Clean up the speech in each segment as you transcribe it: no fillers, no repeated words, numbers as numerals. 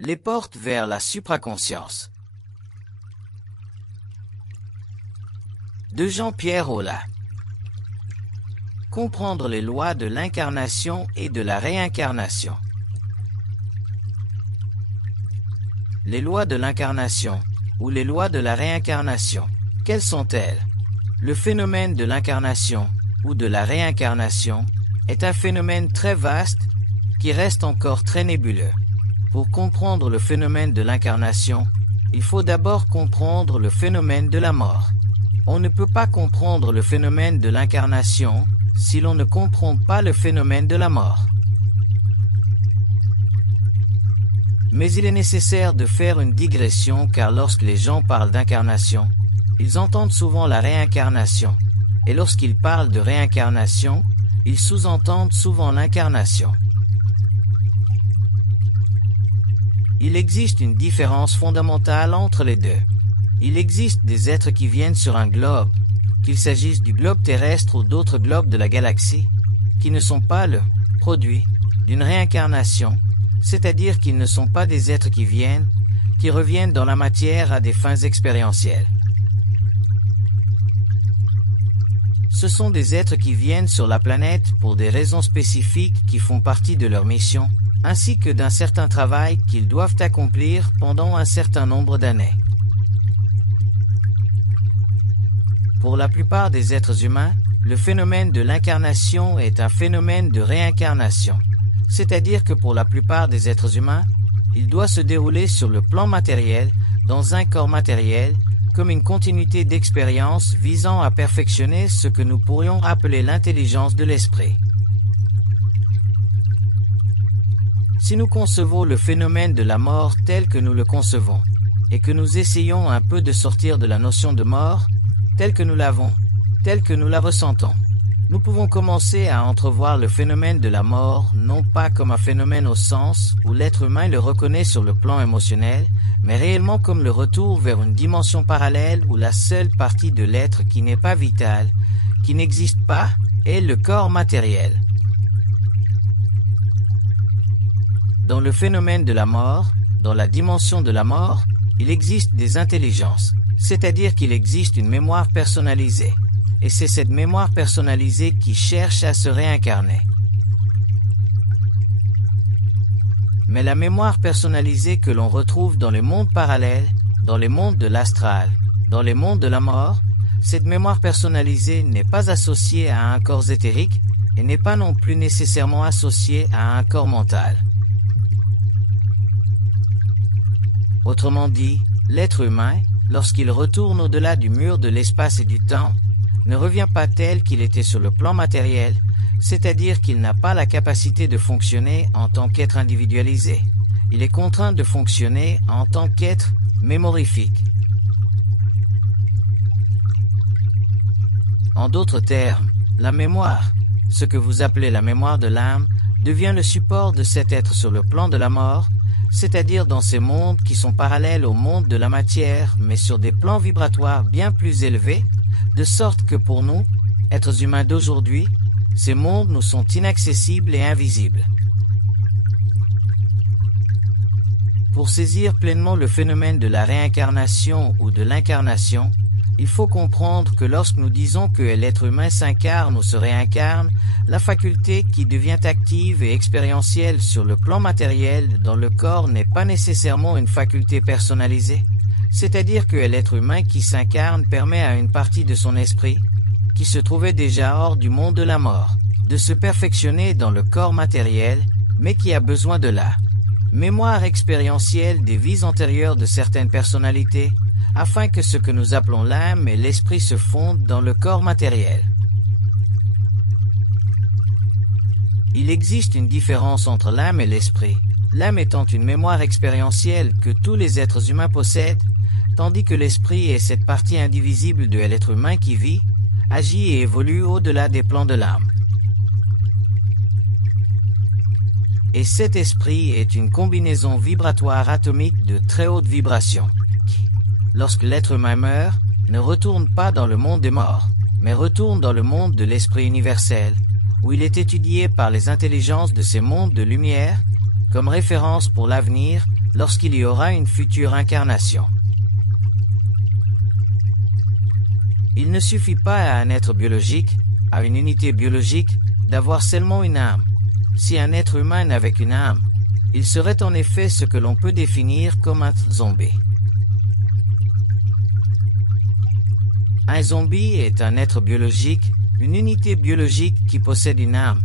les portes vers la supraconscience. De Jean-Pierre Aulas. Comprendre les lois de l'incarnation et de la réincarnation. Les lois de l'incarnation, ou les lois de la réincarnation, quelles sont-elles? Le phénomène de l'incarnation, ou de la réincarnation, est un phénomène très vaste, qui reste encore très nébuleux. Pour comprendre le phénomène de l'incarnation, il faut d'abord comprendre le phénomène de la mort. On ne peut pas comprendre le phénomène de l'incarnation si l'on ne comprend pas le phénomène de la mort. Mais il est nécessaire de faire une digression car lorsque les gens parlent d'incarnation, ils entendent souvent la réincarnation, et lorsqu'ils parlent de réincarnation, ils sous-entendent souvent l'incarnation. Il existe une différence fondamentale entre les deux. Il existe des êtres qui viennent sur un globe, qu'il s'agisse du globe terrestre ou d'autres globes de la galaxie, qui ne sont pas le produit d'une réincarnation, c'est-à-dire qu'ils ne sont pas des êtres qui viennent, qui reviennent dans la matière à des fins expérientielles. Ce sont des êtres qui viennent sur la planète pour des raisons spécifiques qui font partie de leur mission, ainsi que d'un certain travail qu'ils doivent accomplir pendant un certain nombre d'années. Pour la plupart des êtres humains, le phénomène de l'incarnation est un phénomène de réincarnation. C'est-à-dire que pour la plupart des êtres humains, il doit se dérouler sur le plan matériel, dans un corps matériel, comme une continuité d'expérience visant à perfectionner ce que nous pourrions appeler l'intelligence de l'esprit. Si nous concevons le phénomène de la mort tel que nous le concevons, et que nous essayons un peu de sortir de la notion de mort, telle que nous l'avons, telle que nous la ressentons, nous pouvons commencer à entrevoir le phénomène de la mort non pas comme un phénomène au sens où l'être humain le reconnaît sur le plan émotionnel, mais réellement comme le retour vers une dimension parallèle où la seule partie de l'être qui n'est pas vitale, qui n'existe pas, est le corps matériel. Dans le phénomène de la mort, dans la dimension de la mort, il existe des intelligences, c'est-à-dire qu'il existe une mémoire personnalisée. Et c'est cette mémoire personnalisée qui cherche à se réincarner. Mais la mémoire personnalisée que l'on retrouve dans les mondes parallèles, dans les mondes de l'astral, dans les mondes de la mort, cette mémoire personnalisée n'est pas associée à un corps éthérique et n'est pas non plus nécessairement associée à un corps mental. Autrement dit, l'être humain, lorsqu'il retourne au-delà du mur de l'espace et du temps, ne revient pas tel qu'il était sur le plan matériel, c'est-à-dire qu'il n'a pas la capacité de fonctionner en tant qu'être individualisé. Il est contraint de fonctionner en tant qu'être mémorifique. En d'autres termes, la mémoire, ce que vous appelez la mémoire de l'âme, devient le support de cet être sur le plan de la mort, c'est-à-dire dans ces mondes qui sont parallèles au monde de la matière, mais sur des plans vibratoires bien plus élevés, de sorte que pour nous, êtres humains d'aujourd'hui, ces mondes nous sont inaccessibles et invisibles. Pour saisir pleinement le phénomène de la réincarnation ou de l'incarnation, il faut comprendre que lorsque nous disons que l'être humain s'incarne ou se réincarne, la faculté qui devient active et expérientielle sur le plan matériel dans le corps n'est pas nécessairement une faculté personnalisée. C'est-à-dire que l'être humain qui s'incarne permet à une partie de son esprit, qui se trouvait déjà hors du monde de la mort, de se perfectionner dans le corps matériel, mais qui a besoin de la mémoire expérientielle des vies antérieures de certaines personnalités, afin que ce que nous appelons l'âme et l'esprit se fondent dans le corps matériel. Il existe une différence entre l'âme et l'esprit, l'âme étant une mémoire expérientielle que tous les êtres humains possèdent, tandis que l'esprit est cette partie indivisible de l'être humain qui vit, agit et évolue au-delà des plans de l'âme. Et cet esprit est une combinaison vibratoire atomique de très haute vibration, qui, lorsque l'être humain meurt, ne retourne pas dans le monde des morts, mais retourne dans le monde de l'esprit universel, où il est étudié par les intelligences de ces mondes de lumière, comme référence pour l'avenir, lorsqu'il y aura une future incarnation. Il ne suffit pas à un être biologique, à une unité biologique, d'avoir seulement une âme. Si un être humain n'avait qu'une âme, il serait en effet ce que l'on peut définir comme un zombie. Un zombie est un être biologique, une unité biologique qui possède une âme,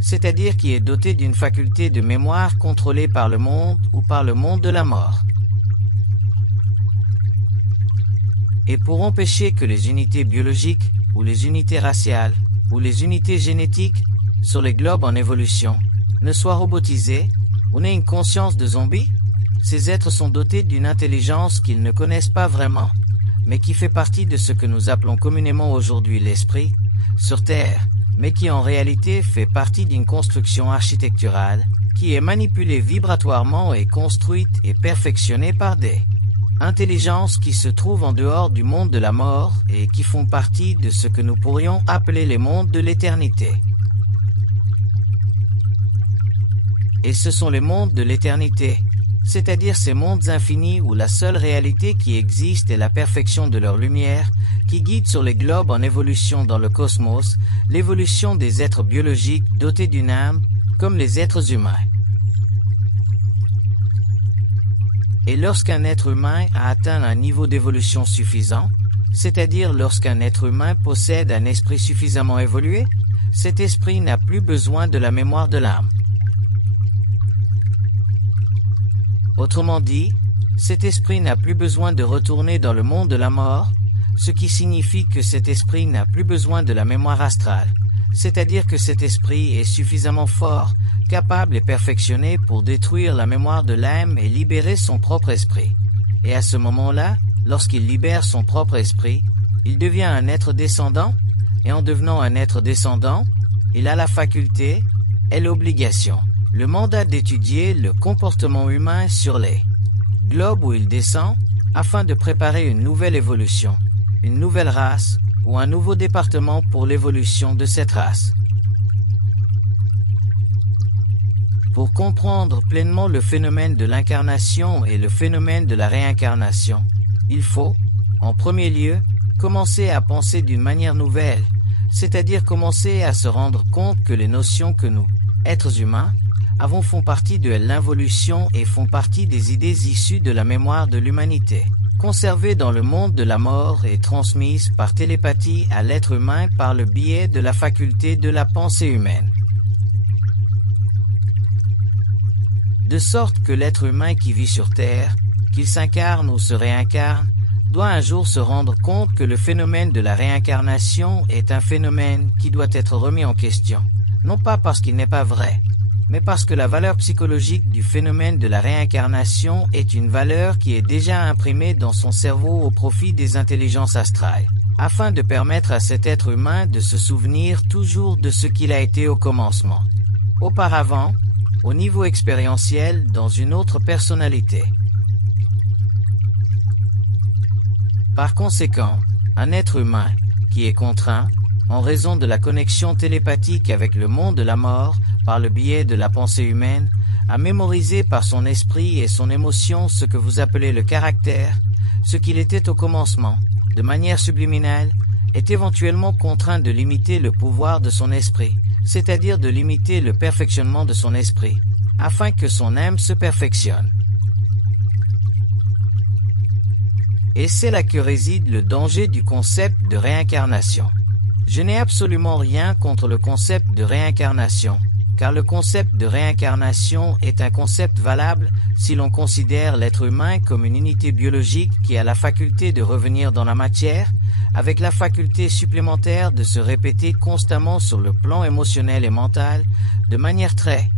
c'est-à-dire qui est doté d'une faculté de mémoire contrôlée par le monde ou par le monde de la mort. Et pour empêcher que les unités biologiques, ou les unités raciales, ou les unités génétiques, sur les globes en évolution, ne soient robotisées, ou n'aient une conscience de zombie, ces êtres sont dotés d'une intelligence qu'ils ne connaissent pas vraiment, mais qui fait partie de ce que nous appelons communément aujourd'hui l'esprit, sur Terre, mais qui en réalité fait partie d'une construction architecturale, qui est manipulée vibratoirement et construite et perfectionnée par des intelligences qui se trouvent en dehors du monde de la mort et qui font partie de ce que nous pourrions appeler les mondes de l'éternité. Et ce sont les mondes de l'éternité, c'est-à-dire ces mondes infinis où la seule réalité qui existe est la perfection de leur lumière, qui guide sur les globes en évolution dans le cosmos, l'évolution des êtres biologiques dotés d'une âme, comme les êtres humains. Et lorsqu'un être humain a atteint un niveau d'évolution suffisant, c'est-à-dire lorsqu'un être humain possède un esprit suffisamment évolué, cet esprit n'a plus besoin de la mémoire de l'âme. Autrement dit, cet esprit n'a plus besoin de retourner dans le monde de la mort, ce qui signifie que cet esprit n'a plus besoin de la mémoire astrale, c'est-à-dire que cet esprit est suffisamment fort, capable et perfectionné pour détruire la mémoire de l'âme et libérer son propre esprit. Et à ce moment-là, lorsqu'il libère son propre esprit, il devient un être descendant, et en devenant un être descendant, il a la faculté et l'obligation, le mandat d'étudier le comportement humain sur les globes où il descend, afin de préparer une nouvelle évolution, une nouvelle race ou un nouveau département pour l'évolution de cette race. Pour comprendre pleinement le phénomène de l'incarnation et le phénomène de la réincarnation, il faut, en premier lieu, commencer à penser d'une manière nouvelle, c'est-à-dire commencer à se rendre compte que les notions que nous, êtres humains, avons font partie de l'involution et font partie des idées issues de la mémoire de l'humanité, conservées dans le monde de la mort et transmises par télépathie à l'être humain par le biais de la faculté de la pensée humaine. De sorte que l'être humain qui vit sur Terre, qu'il s'incarne ou se réincarne, doit un jour se rendre compte que le phénomène de la réincarnation est un phénomène qui doit être remis en question, non pas parce qu'il n'est pas vrai, mais parce que la valeur psychologique du phénomène de la réincarnation est une valeur qui est déjà imprimée dans son cerveau au profit des intelligences astrales, afin de permettre à cet être humain de se souvenir toujours de ce qu'il a été au commencement. Auparavant, au niveau expérientiel, dans une autre personnalité. Par conséquent, un être humain, qui est contraint, en raison de la connexion télépathique avec le monde de la mort, par le biais de la pensée humaine, à mémoriser par son esprit et son émotion ce que vous appelez le caractère, ce qu'il était au commencement, de manière subliminale, est éventuellement contraint de limiter le pouvoir de son esprit, c'est-à-dire de limiter le perfectionnement de son esprit, afin que son âme se perfectionne. Et c'est là que réside le danger du concept de réincarnation. Je n'ai absolument rien contre le concept de réincarnation, car le concept de réincarnation est un concept valable si l'on considère l'être humain comme une unité biologique qui a la faculté de revenir dans la matière, avec la faculté supplémentaire de se répéter constamment sur le plan émotionnel et mental, de manière très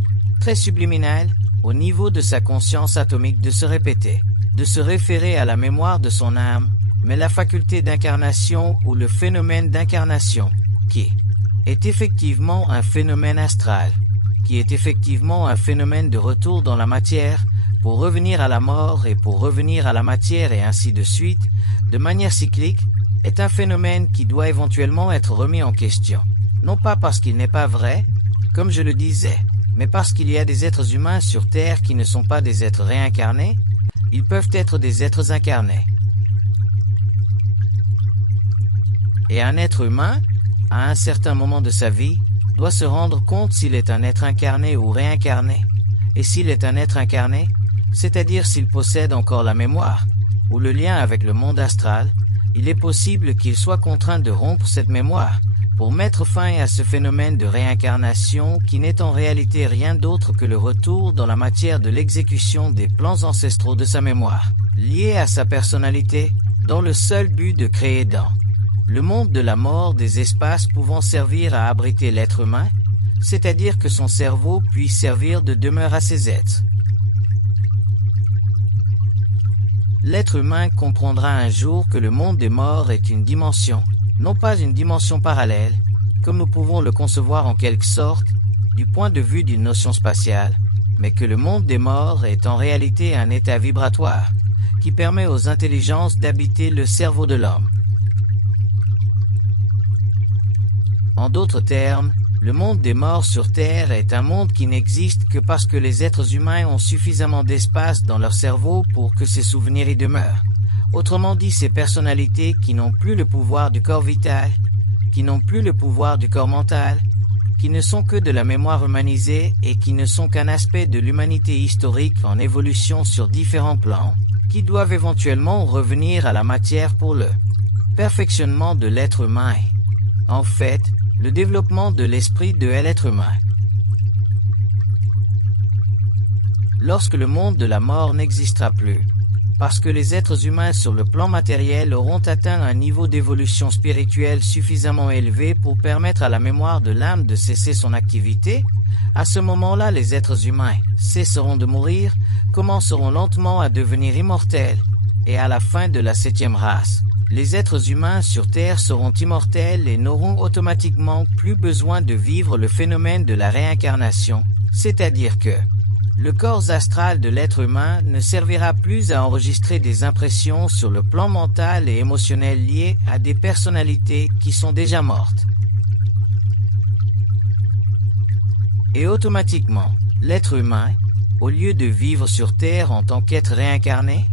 subliminale, au niveau de sa conscience atomique de se répéter, de se référer à la mémoire de son âme, mais la faculté d'incarnation ou le phénomène d'incarnation, qui est effectivement un phénomène astral, qui est effectivement un phénomène de retour dans la matière, pour revenir à la mort et pour revenir à la matière et ainsi de suite, de manière cyclique, est un phénomène qui doit éventuellement être remis en question, non pas parce qu'il n'est pas vrai, comme je le disais, Mais parce qu'il y a des êtres humains sur Terre qui ne sont pas des êtres réincarnés, ils peuvent être des êtres incarnés. Et un être humain, à un certain moment de sa vie, doit se rendre compte s'il est un être incarné ou réincarné. Et s'il est un être incarné, c'est-à-dire s'il possède encore la mémoire, ou le lien avec le monde astral, il est possible qu'il soit contraint de rompre cette mémoire, pour mettre fin à ce phénomène de réincarnation qui n'est en réalité rien d'autre que le retour dans la matière de l'exécution des plans ancestraux de sa mémoire, liés à sa personnalité, dans le seul but de créer dans le monde de la mort des espaces pouvant servir à abriter l'être humain, c'est-à-dire que son cerveau puisse servir de demeure à ses êtres. L'être humain comprendra un jour que le monde des morts est une dimension, non pas une dimension parallèle, comme nous pouvons le concevoir en quelque sorte, du point de vue d'une notion spatiale, mais que le monde des morts est en réalité un état vibratoire, qui permet aux intelligences d'habiter le cerveau de l'homme. En d'autres termes, le monde des morts sur Terre est un monde qui n'existe que parce que les êtres humains ont suffisamment d'espace dans leur cerveau pour que ces souvenirs y demeurent. Autrement dit, ces personnalités qui n'ont plus le pouvoir du corps vital, qui n'ont plus le pouvoir du corps mental, qui ne sont que de la mémoire humanisée et qui ne sont qu'un aspect de l'humanité historique en évolution sur différents plans, qui doivent éventuellement revenir à la matière pour le perfectionnement de l'être humain. En fait, le développement de l'esprit de l'être humain. Lorsque le monde de la mort n'existera plus, parce que les êtres humains sur le plan matériel auront atteint un niveau d'évolution spirituelle suffisamment élevé pour permettre à la mémoire de l'âme de cesser son activité, à ce moment-là les êtres humains cesseront de mourir, commenceront lentement à devenir immortels, et à la fin de la 7e race, les êtres humains sur Terre seront immortels et n'auront automatiquement plus besoin de vivre le phénomène de la réincarnation, c'est-à-dire que le corps astral de l'être humain ne servira plus à enregistrer des impressions sur le plan mental et émotionnel liées à des personnalités qui sont déjà mortes. Et automatiquement, l'être humain, au lieu de vivre sur Terre en tant qu'être réincarné,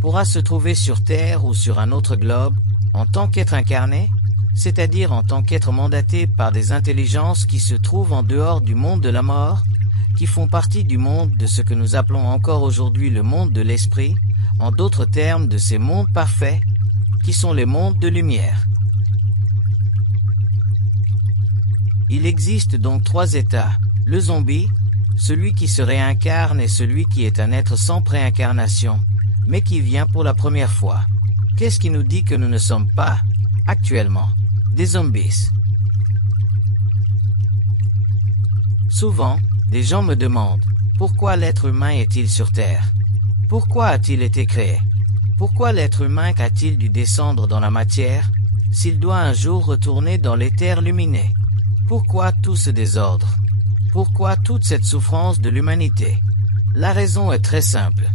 pourra se trouver sur Terre ou sur un autre globe en tant qu'être incarné, c'est-à-dire en tant qu'être mandaté par des intelligences qui se trouvent en dehors du monde de la mort, qui font partie du monde de ce que nous appelons encore aujourd'hui le monde de l'esprit, en d'autres termes de ces mondes parfaits, qui sont les mondes de lumière. Il existe donc 3 états, le zombie, celui qui se réincarne et celui qui est un être sans préincarnation, mais qui vient pour la première fois. Qu'est-ce qui nous dit que nous ne sommes pas, actuellement, des zombies? Souvent, des gens me demandent, pourquoi l'être humain est-il sur Terre? Pourquoi a-t-il été créé? Pourquoi l'être humain a-t-il dû descendre dans la matière, s'il doit un jour retourner dans l'éther luminé? Pourquoi tout ce désordre? Pourquoi toute cette souffrance de l'humanité? La raison est très simple.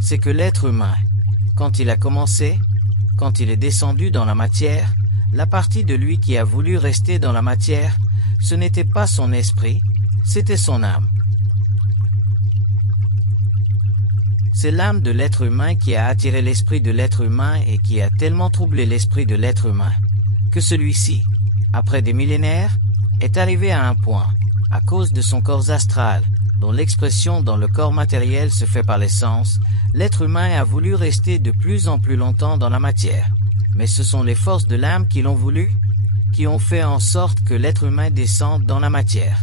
C'est que l'être humain, quand il a commencé, quand il est descendu dans la matière, la partie de lui qui a voulu rester dans la matière, ce n'était pas son esprit, c'était son âme. C'est l'âme de l'être humain qui a attiré l'esprit de l'être humain et qui a tellement troublé l'esprit de l'être humain, que celui-ci, après des millénaires, est arrivé à un point, à cause de son corps astral, dont l'expression dans le corps matériel se fait par les sens, l'être humain a voulu rester de plus en plus longtemps dans la matière. Mais ce sont les forces de l'âme qui l'ont voulu, qui ont fait en sorte que l'être humain descende dans la matière.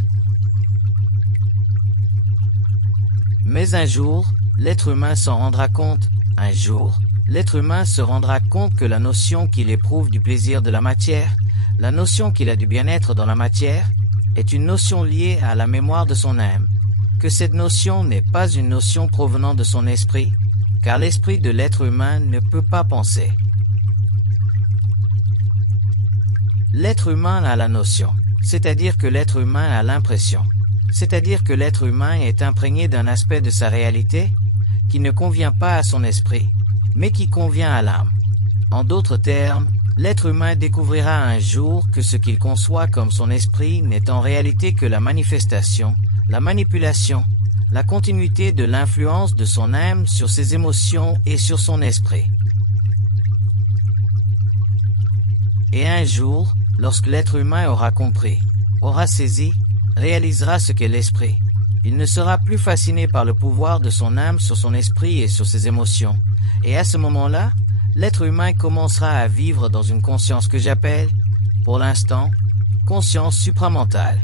Mais un jour, l'être humain s'en rendra compte, un jour, l'être humain se rendra compte que la notion qu'il éprouve du plaisir de la matière, la notion qu'il a du bien-être dans la matière, est une notion liée à la mémoire de son âme, que cette notion n'est pas une notion provenant de son esprit, car l'esprit de l'être humain ne peut pas penser. L'être humain a la notion, c'est-à-dire que l'être humain a l'impression, c'est-à-dire que l'être humain est imprégné d'un aspect de sa réalité qui ne convient pas à son esprit, mais qui convient à l'âme. En d'autres termes, l'être humain découvrira un jour que ce qu'il conçoit comme son esprit n'est en réalité que la manifestation, la manipulation, la continuité de l'influence de son âme sur ses émotions et sur son esprit. Et un jour, lorsque l'être humain aura compris, aura saisi, réalisera ce qu'est l'esprit, il ne sera plus fasciné par le pouvoir de son âme sur son esprit et sur ses émotions. Et à ce moment-là, l'être humain commencera à vivre dans une conscience que j'appelle, pour l'instant, conscience supramentale.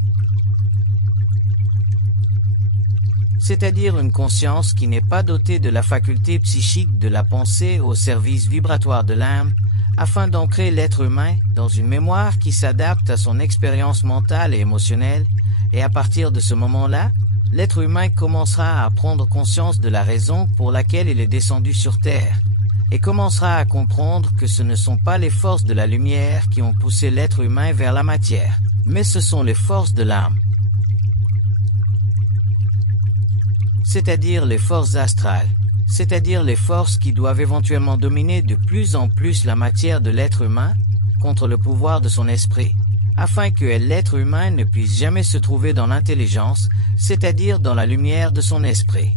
C'est-à-dire une conscience qui n'est pas dotée de la faculté psychique de la pensée au service vibratoire de l'âme, afin d'ancrer l'être humain dans une mémoire qui s'adapte à son expérience mentale et émotionnelle, et à partir de ce moment-là, l'être humain commencera à prendre conscience de la raison pour laquelle il est descendu sur Terre, et commencera à comprendre que ce ne sont pas les forces de la lumière qui ont poussé l'être humain vers la matière, mais ce sont les forces de l'âme. C'est-à-dire les forces astrales, c'est-à-dire les forces qui doivent éventuellement dominer de plus en plus la matière de l'être humain contre le pouvoir de son esprit, afin que l'être humain ne puisse jamais se trouver dans l'intelligence, c'est-à-dire dans la lumière de son esprit.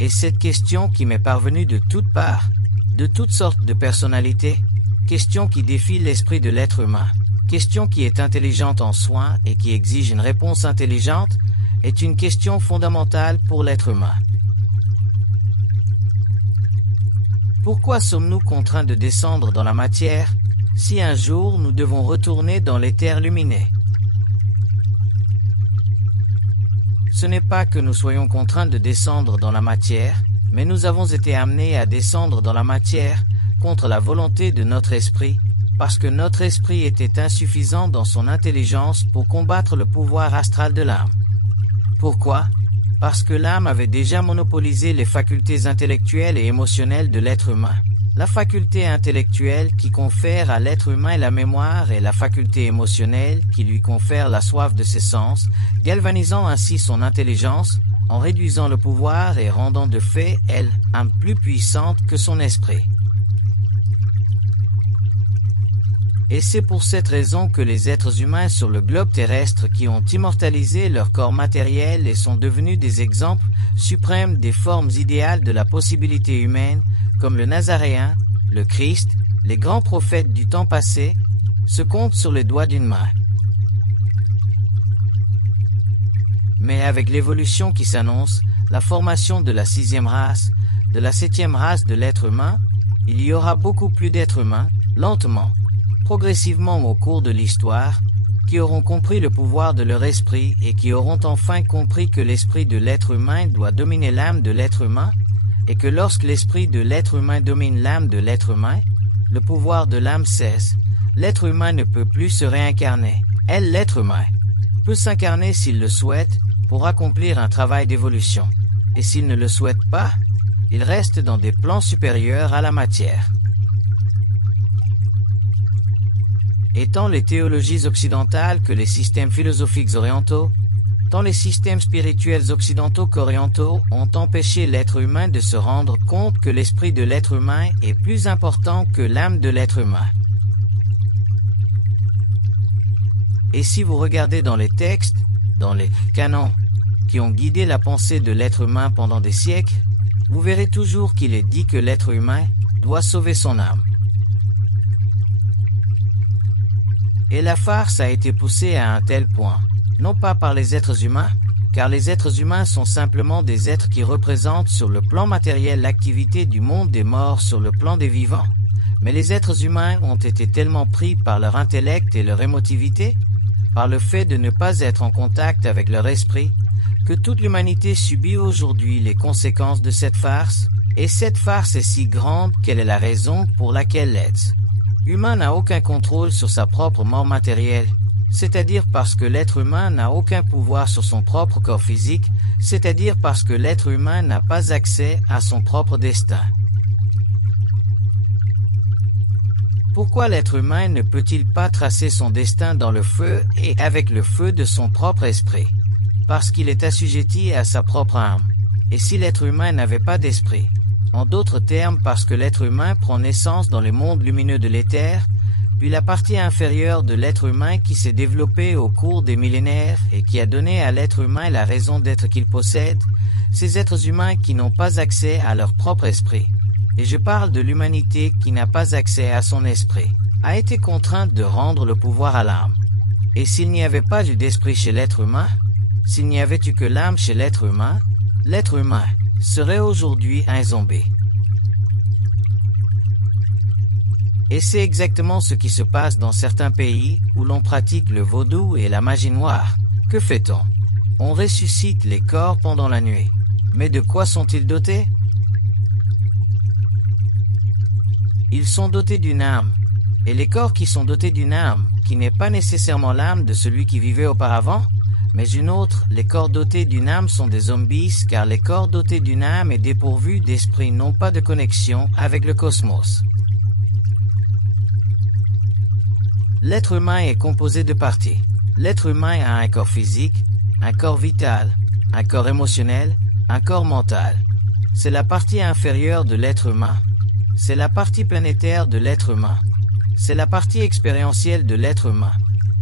Et cette question qui m'est parvenue de toutes parts, de toutes sortes de personnalités, question qui défie l'esprit de l'être humain, question qui est intelligente en soi et qui exige une réponse intelligente, est une question fondamentale pour l'être humain. Pourquoi sommes-nous contraints de descendre dans la matière si un jour nous devons retourner dans l'éther luminé? Ce n'est pas que nous soyons contraints de descendre dans la matière, mais nous avons été amenés à descendre dans la matière contre la volonté de notre esprit, parce que notre esprit était insuffisant dans son intelligence pour combattre le pouvoir astral de l'âme. Pourquoi? Parce que l'âme avait déjà monopolisé les facultés intellectuelles et émotionnelles de l'être humain. La faculté intellectuelle qui confère à l'être humain la mémoire et la faculté émotionnelle qui lui confère la soif de ses sens, galvanisant ainsi son intelligence, en réduisant le pouvoir et rendant de fait, elle, âme plus puissante que son esprit. Et c'est pour cette raison que les êtres humains sur le globe terrestre qui ont immortalisé leur corps matériel et sont devenus des exemples suprêmes des formes idéales de la possibilité humaine, comme le Nazaréen, le Christ, les grands prophètes du temps passé, se comptent sur les doigts d'une main. Mais avec l'évolution qui s'annonce, la formation de la 6e race, de la 7e race de l'être humain, il y aura beaucoup plus d'êtres humains, lentement, progressivement au cours de l'histoire, qui auront compris le pouvoir de leur esprit et qui auront enfin compris que l'esprit de l'être humain doit dominer l'âme de l'être humain, et que lorsque l'esprit de l'être humain domine l'âme de l'être humain, le pouvoir de l'âme cesse, l'être humain ne peut plus se réincarner. Elle, l'être humain, peut s'incarner s'il le souhaite pour accomplir un travail d'évolution, et s'il ne le souhaite pas, il reste dans des plans supérieurs à la matière. Et tant les théologies occidentales que les systèmes philosophiques orientaux, tant les systèmes spirituels occidentaux qu'orientaux ont empêché l'être humain de se rendre compte que l'esprit de l'être humain est plus important que l'âme de l'être humain. Et si vous regardez dans les textes, dans les canons, qui ont guidé la pensée de l'être humain pendant des siècles, vous verrez toujours qu'il est dit que l'être humain doit sauver son âme. Et la farce a été poussée à un tel point, non pas par les êtres humains, car les êtres humains sont simplement des êtres qui représentent sur le plan matériel l'activité du monde des morts sur le plan des vivants, mais les êtres humains ont été tellement pris par leur intellect et leur émotivité, par le fait de ne pas être en contact avec leur esprit, que toute l'humanité subit aujourd'hui les conséquences de cette farce, et cette farce est si grande qu'elle est la raison pour laquelle l'être humain n'a aucun contrôle sur sa propre mort matérielle, c'est-à-dire parce que l'être humain n'a aucun pouvoir sur son propre corps physique, c'est-à-dire parce que l'être humain n'a pas accès à son propre destin. Pourquoi l'être humain ne peut-il pas tracer son destin dans le feu et avec le feu de son propre esprit? Parce qu'il est assujetti à sa propre âme. Et si l'être humain n'avait pas d'esprit, En d'autres termes, parce que l'être humain prend naissance dans les mondes lumineux de l'éther, puis la partie inférieure de l'être humain qui s'est développée au cours des millénaires et qui a donné à l'être humain la raison d'être qu'il possède, ces êtres humains qui n'ont pas accès à leur propre esprit, et je parle de l'humanité qui n'a pas accès à son esprit, a été contrainte de rendre le pouvoir à l'âme. Et s'il n'y avait pas eu d'esprit chez l'être humain, s'il n'y avait eu que l'âme chez l'être humain serait aujourd'hui un zombie. Et c'est exactement ce qui se passe dans certains pays où l'on pratique le vaudou et la magie noire. Que fait-on? On ressuscite les corps pendant la nuit. Mais de quoi sont-ils dotés? Ils sont dotés d'une âme. Et les corps qui sont dotés d'une âme, qui n'est pas nécessairement l'âme de celui qui vivait auparavant, mais une autre, les corps dotés d'une âme sont des zombies, car les corps dotés d'une âme et dépourvus d'esprit n'ont pas de connexion avec le cosmos. L'être humain est composé de parties. L'être humain a un corps physique, un corps vital, un corps émotionnel, un corps mental. C'est la partie inférieure de l'être humain. C'est la partie planétaire de l'être humain. C'est la partie expérientielle de l'être humain.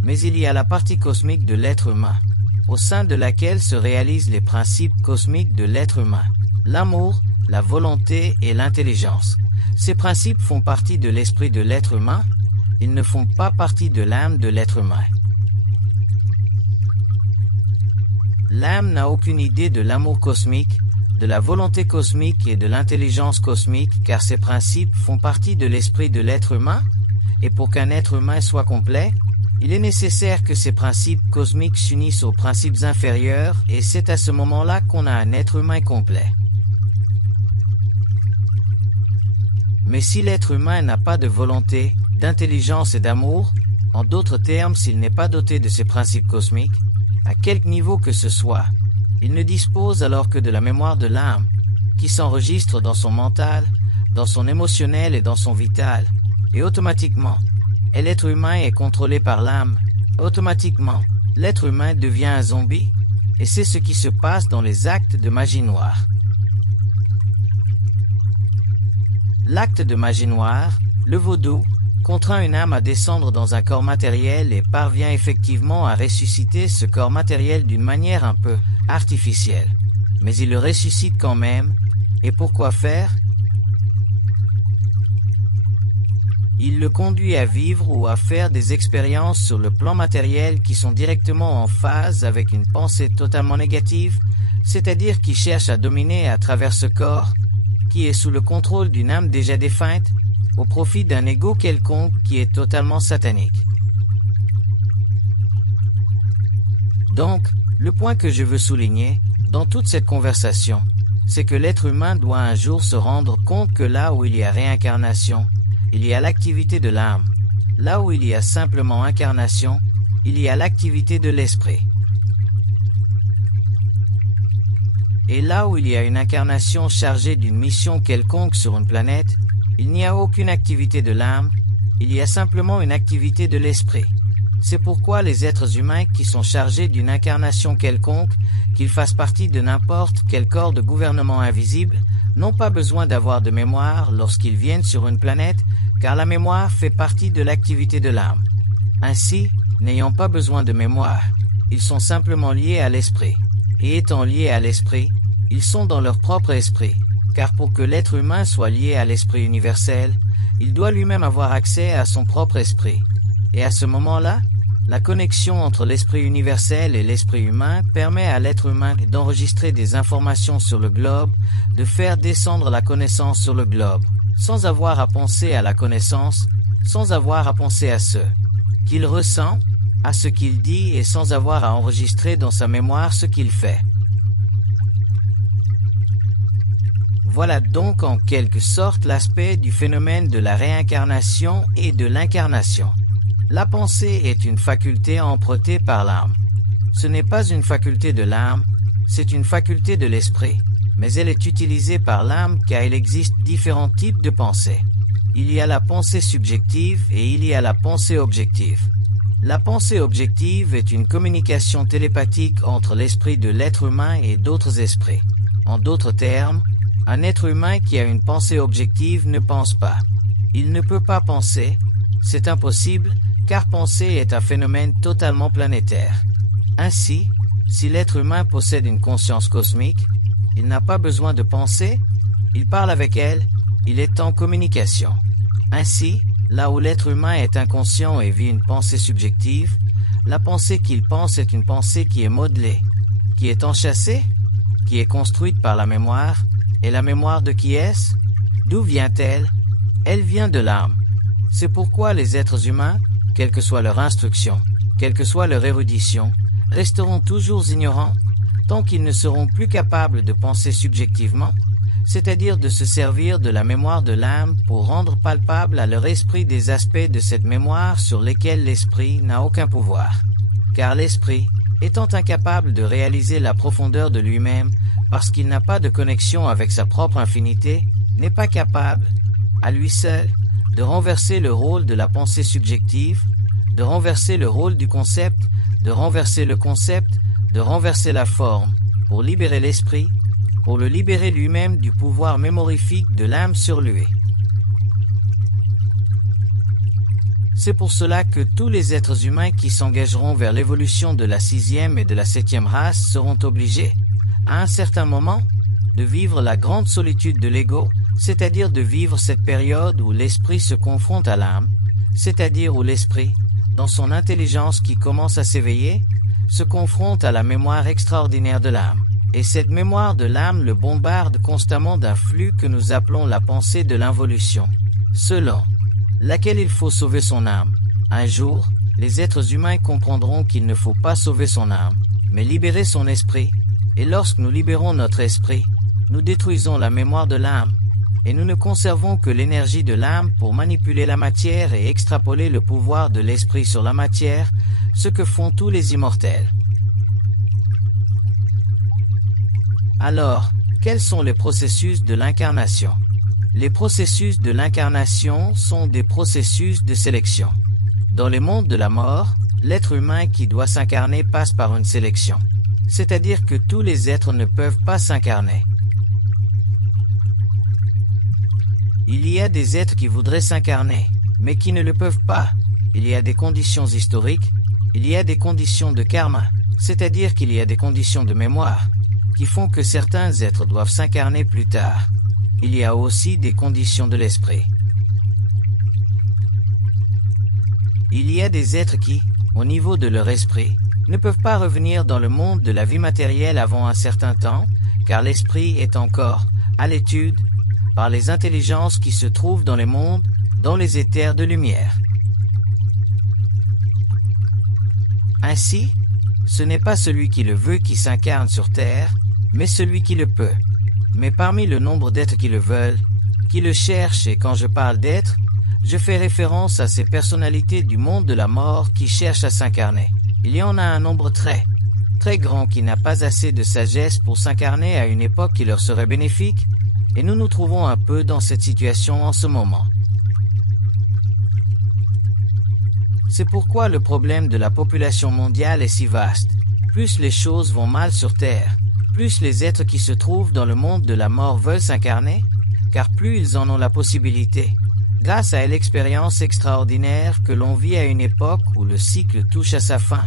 Mais il y a la partie cosmique de l'être humain, au sein de laquelle se réalisent les principes cosmiques de l'être humain. L'amour, la volonté et l'intelligence. Ces principes font partie de l'esprit de l'être humain. Ils ne font pas partie de l'âme de l'être humain. L'âme n'a aucune idée de l'amour cosmique, de la volonté cosmique et de l'intelligence cosmique, car ces principes font partie de l'esprit de l'être humain, et pour qu'un être humain soit complet, il est nécessaire que ces principes cosmiques s'unissent aux principes inférieurs, et c'est à ce moment-là qu'on a un être humain complet. Mais si l'être humain n'a pas de volonté, d'intelligence et d'amour, en d'autres termes, s'il n'est pas doté de ces principes cosmiques, à quelque niveau que ce soit, il ne dispose alors que de la mémoire de l'âme, qui s'enregistre dans son mental, dans son émotionnel et dans son vital, et automatiquement, l'être humain est contrôlé par l'âme. Automatiquement, l'être humain devient un zombie, et c'est ce qui se passe dans les actes de magie noire. L'acte de magie noire, le vaudou, contraint une âme à descendre dans un corps matériel et parvient effectivement à ressusciter ce corps matériel d'une manière un peu artificielle. Mais il le ressuscite quand même. Et pourquoi faire? Il le conduit à vivre ou à faire des expériences sur le plan matériel qui sont directement en phase avec une pensée totalement négative, c'est-à-dire qui cherche à dominer à travers ce corps, qui est sous le contrôle d'une âme déjà défunte, au profit d'un ego quelconque qui est totalement satanique. Donc, le point que je veux souligner, dans toute cette conversation, c'est que l'être humain doit un jour se rendre compte que là où il y a réincarnation, il y a l'activité de l'âme. Là où il y a simplement incarnation, il y a l'activité de l'esprit. Et là où il y a une incarnation chargée d'une mission quelconque sur une planète, il n'y a aucune activité de l'âme, il y a simplement une activité de l'esprit. C'est pourquoi les êtres humains qui sont chargés d'une incarnation quelconque, qu'ils fassent partie de n'importe quel corps de gouvernement invisible, n'ont pas besoin d'avoir de mémoire lorsqu'ils viennent sur une planète, car la mémoire fait partie de l'activité de l'âme. Ainsi, n'ayant pas besoin de mémoire, ils sont simplement liés à l'esprit. Et étant liés à l'esprit, ils sont dans leur propre esprit. Car pour que l'être humain soit lié à l'esprit universel, il doit lui-même avoir accès à son propre esprit. Et à ce moment-là, la connexion entre l'esprit universel et l'esprit humain permet à l'être humain d'enregistrer des informations sur le globe, de faire descendre la connaissance sur le globe, sans avoir à penser à la connaissance, sans avoir à penser à ce qu'il ressent, à ce qu'il dit et sans avoir à enregistrer dans sa mémoire ce qu'il fait. Voilà donc en quelque sorte l'aspect du phénomène de la réincarnation et de l'incarnation. La pensée est une faculté empruntée par l'âme. Ce n'est pas une faculté de l'âme, c'est une faculté de l'esprit, mais elle est utilisée par l'âme car il existe différents types de pensées. Il y a la pensée subjective et il y a la pensée objective. La pensée objective est une communication télépathique entre l'esprit de l'être humain et d'autres esprits. En d'autres termes, Un être humain qui a une pensée objective ne pense pas. Il ne peut pas penser, c'est impossible, car penser est un phénomène totalement planétaire. Ainsi, si l'être humain possède une conscience cosmique, il n'a pas besoin de penser, il parle avec elle, il est en communication. Ainsi, là où l'être humain est inconscient et vit une pensée subjective, la pensée qu'il pense est une pensée qui est modelée, qui est enchâssée, qui est construite par la mémoire, et la mémoire de qui est-ce? D'où vient-elle? Elle vient de l'âme. C'est pourquoi les êtres humains, quelle que soit leur instruction, quelle que soit leur érudition, resteront toujours ignorants, tant qu'ils ne seront plus capables de penser subjectivement, c'est-à-dire de se servir de la mémoire de l'âme pour rendre palpable à leur esprit des aspects de cette mémoire sur lesquels l'esprit n'a aucun pouvoir. Car l'esprit, étant incapable de réaliser la profondeur de lui-même, parce qu'il n'a pas de connexion avec sa propre infinité, n'est pas capable, à lui seul, de renverser le rôle de la pensée subjective, de renverser le rôle du concept, de renverser le concept, de renverser la forme, pour libérer l'esprit, pour le libérer lui-même du pouvoir mémorifique de l'âme sur lui. C'est pour cela que tous les êtres humains qui s'engageront vers l'évolution de la 6e et de la 7e race seront obligés, à un certain moment, de vivre la grande solitude de l'ego, c'est-à-dire de vivre cette période où l'esprit se confronte à l'âme, c'est-à-dire où l'esprit, dans son intelligence qui commence à s'éveiller, se confronte à la mémoire extraordinaire de l'âme. Et cette mémoire de l'âme le bombarde constamment d'un flux que nous appelons la pensée de l'involution, selon laquelle il faut sauver son âme. Un jour, les êtres humains comprendront qu'il ne faut pas sauver son âme, mais libérer son esprit. Et lorsque nous libérons notre esprit, nous détruisons la mémoire de l'âme, et nous ne conservons que l'énergie de l'âme pour manipuler la matière et extrapoler le pouvoir de l'esprit sur la matière, ce que font tous les immortels. Alors, quels sont les processus de l'incarnation? Les processus de l'incarnation sont des processus de sélection. Dans les mondes de la mort, l'être humain qui doit s'incarner passe par une sélection. C'est-à-dire que tous les êtres ne peuvent pas s'incarner. Il y a des êtres qui voudraient s'incarner, mais qui ne le peuvent pas. Il y a des conditions historiques, il y a des conditions de karma, c'est-à-dire qu'il y a des conditions de mémoire, qui font que certains êtres doivent s'incarner plus tard. Il y a aussi des conditions de l'esprit. Il y a des êtres qui, au niveau de leur esprit, ne peuvent pas revenir dans le monde de la vie matérielle avant un certain temps, car l'esprit est encore à l'étude par les intelligences qui se trouvent dans les mondes, dans les éthers de lumière. Ainsi, ce n'est pas celui qui le veut qui s'incarne sur terre, mais celui qui le peut. Mais parmi le nombre d'êtres qui le veulent, qui le cherchent, et quand je parle d'êtres, je fais référence à ces personnalités du monde de la mort qui cherchent à s'incarner. Il y en a un nombre très grand qui n'a pas assez de sagesse pour s'incarner à une époque qui leur serait bénéfique, et nous nous trouvons un peu dans cette situation en ce moment. C'est pourquoi le problème de la population mondiale est si vaste. Plus les choses vont mal sur Terre, plus les êtres qui se trouvent dans le monde de la mort veulent s'incarner, car plus ils en ont la possibilité, grâce à l'expérience extraordinaire que l'on vit à une époque où le cycle touche à sa fin,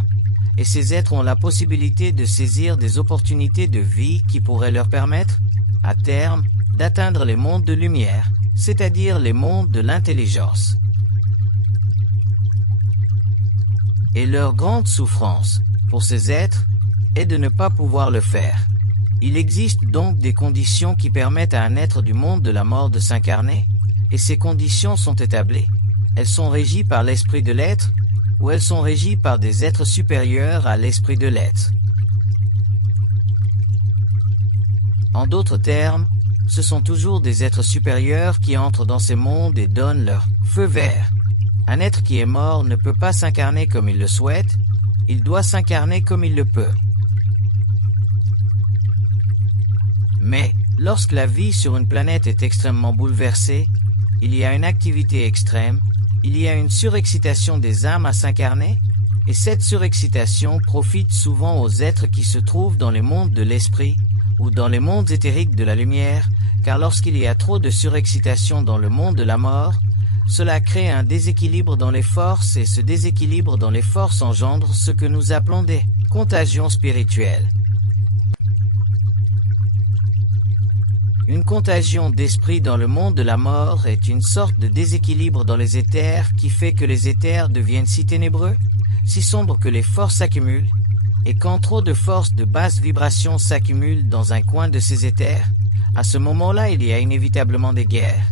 et ces êtres ont la possibilité de saisir des opportunités de vie qui pourraient leur permettre, à terme, d'atteindre les mondes de lumière, c'est-à-dire les mondes de l'intelligence. Et leur grande souffrance, pour ces êtres, est de ne pas pouvoir le faire. Il existe donc des conditions qui permettent à un être du monde de la mort de s'incarner, et ces conditions sont établies. Elles sont régies par l'esprit de l'être, ou elles sont régies par des êtres supérieurs à l'esprit de l'être. En d'autres termes, ce sont toujours des êtres supérieurs qui entrent dans ces mondes et donnent leur feu vert. Un être qui est mort ne peut pas s'incarner comme il le souhaite, il doit s'incarner comme il le peut. Mais, lorsque la vie sur une planète est extrêmement bouleversée, il y a une activité extrême, il y a une surexcitation des âmes à s'incarner, et cette surexcitation profite souvent aux êtres qui se trouvent dans les mondes de l'esprit ou dans les mondes éthériques de la lumière, car lorsqu'il y a trop de surexcitation dans le monde de la mort, cela crée un déséquilibre dans les forces et ce déséquilibre dans les forces engendre ce que nous appelons des contagions spirituelles. Une contagion d'esprit dans le monde de la mort est une sorte de déséquilibre dans les éthers qui fait que les éthers deviennent si ténébreux, si sombres que les forces s'accumulent, et quand trop de forces de basse vibration s'accumulent dans un coin de ces éthers, à ce moment-là il y a inévitablement des guerres.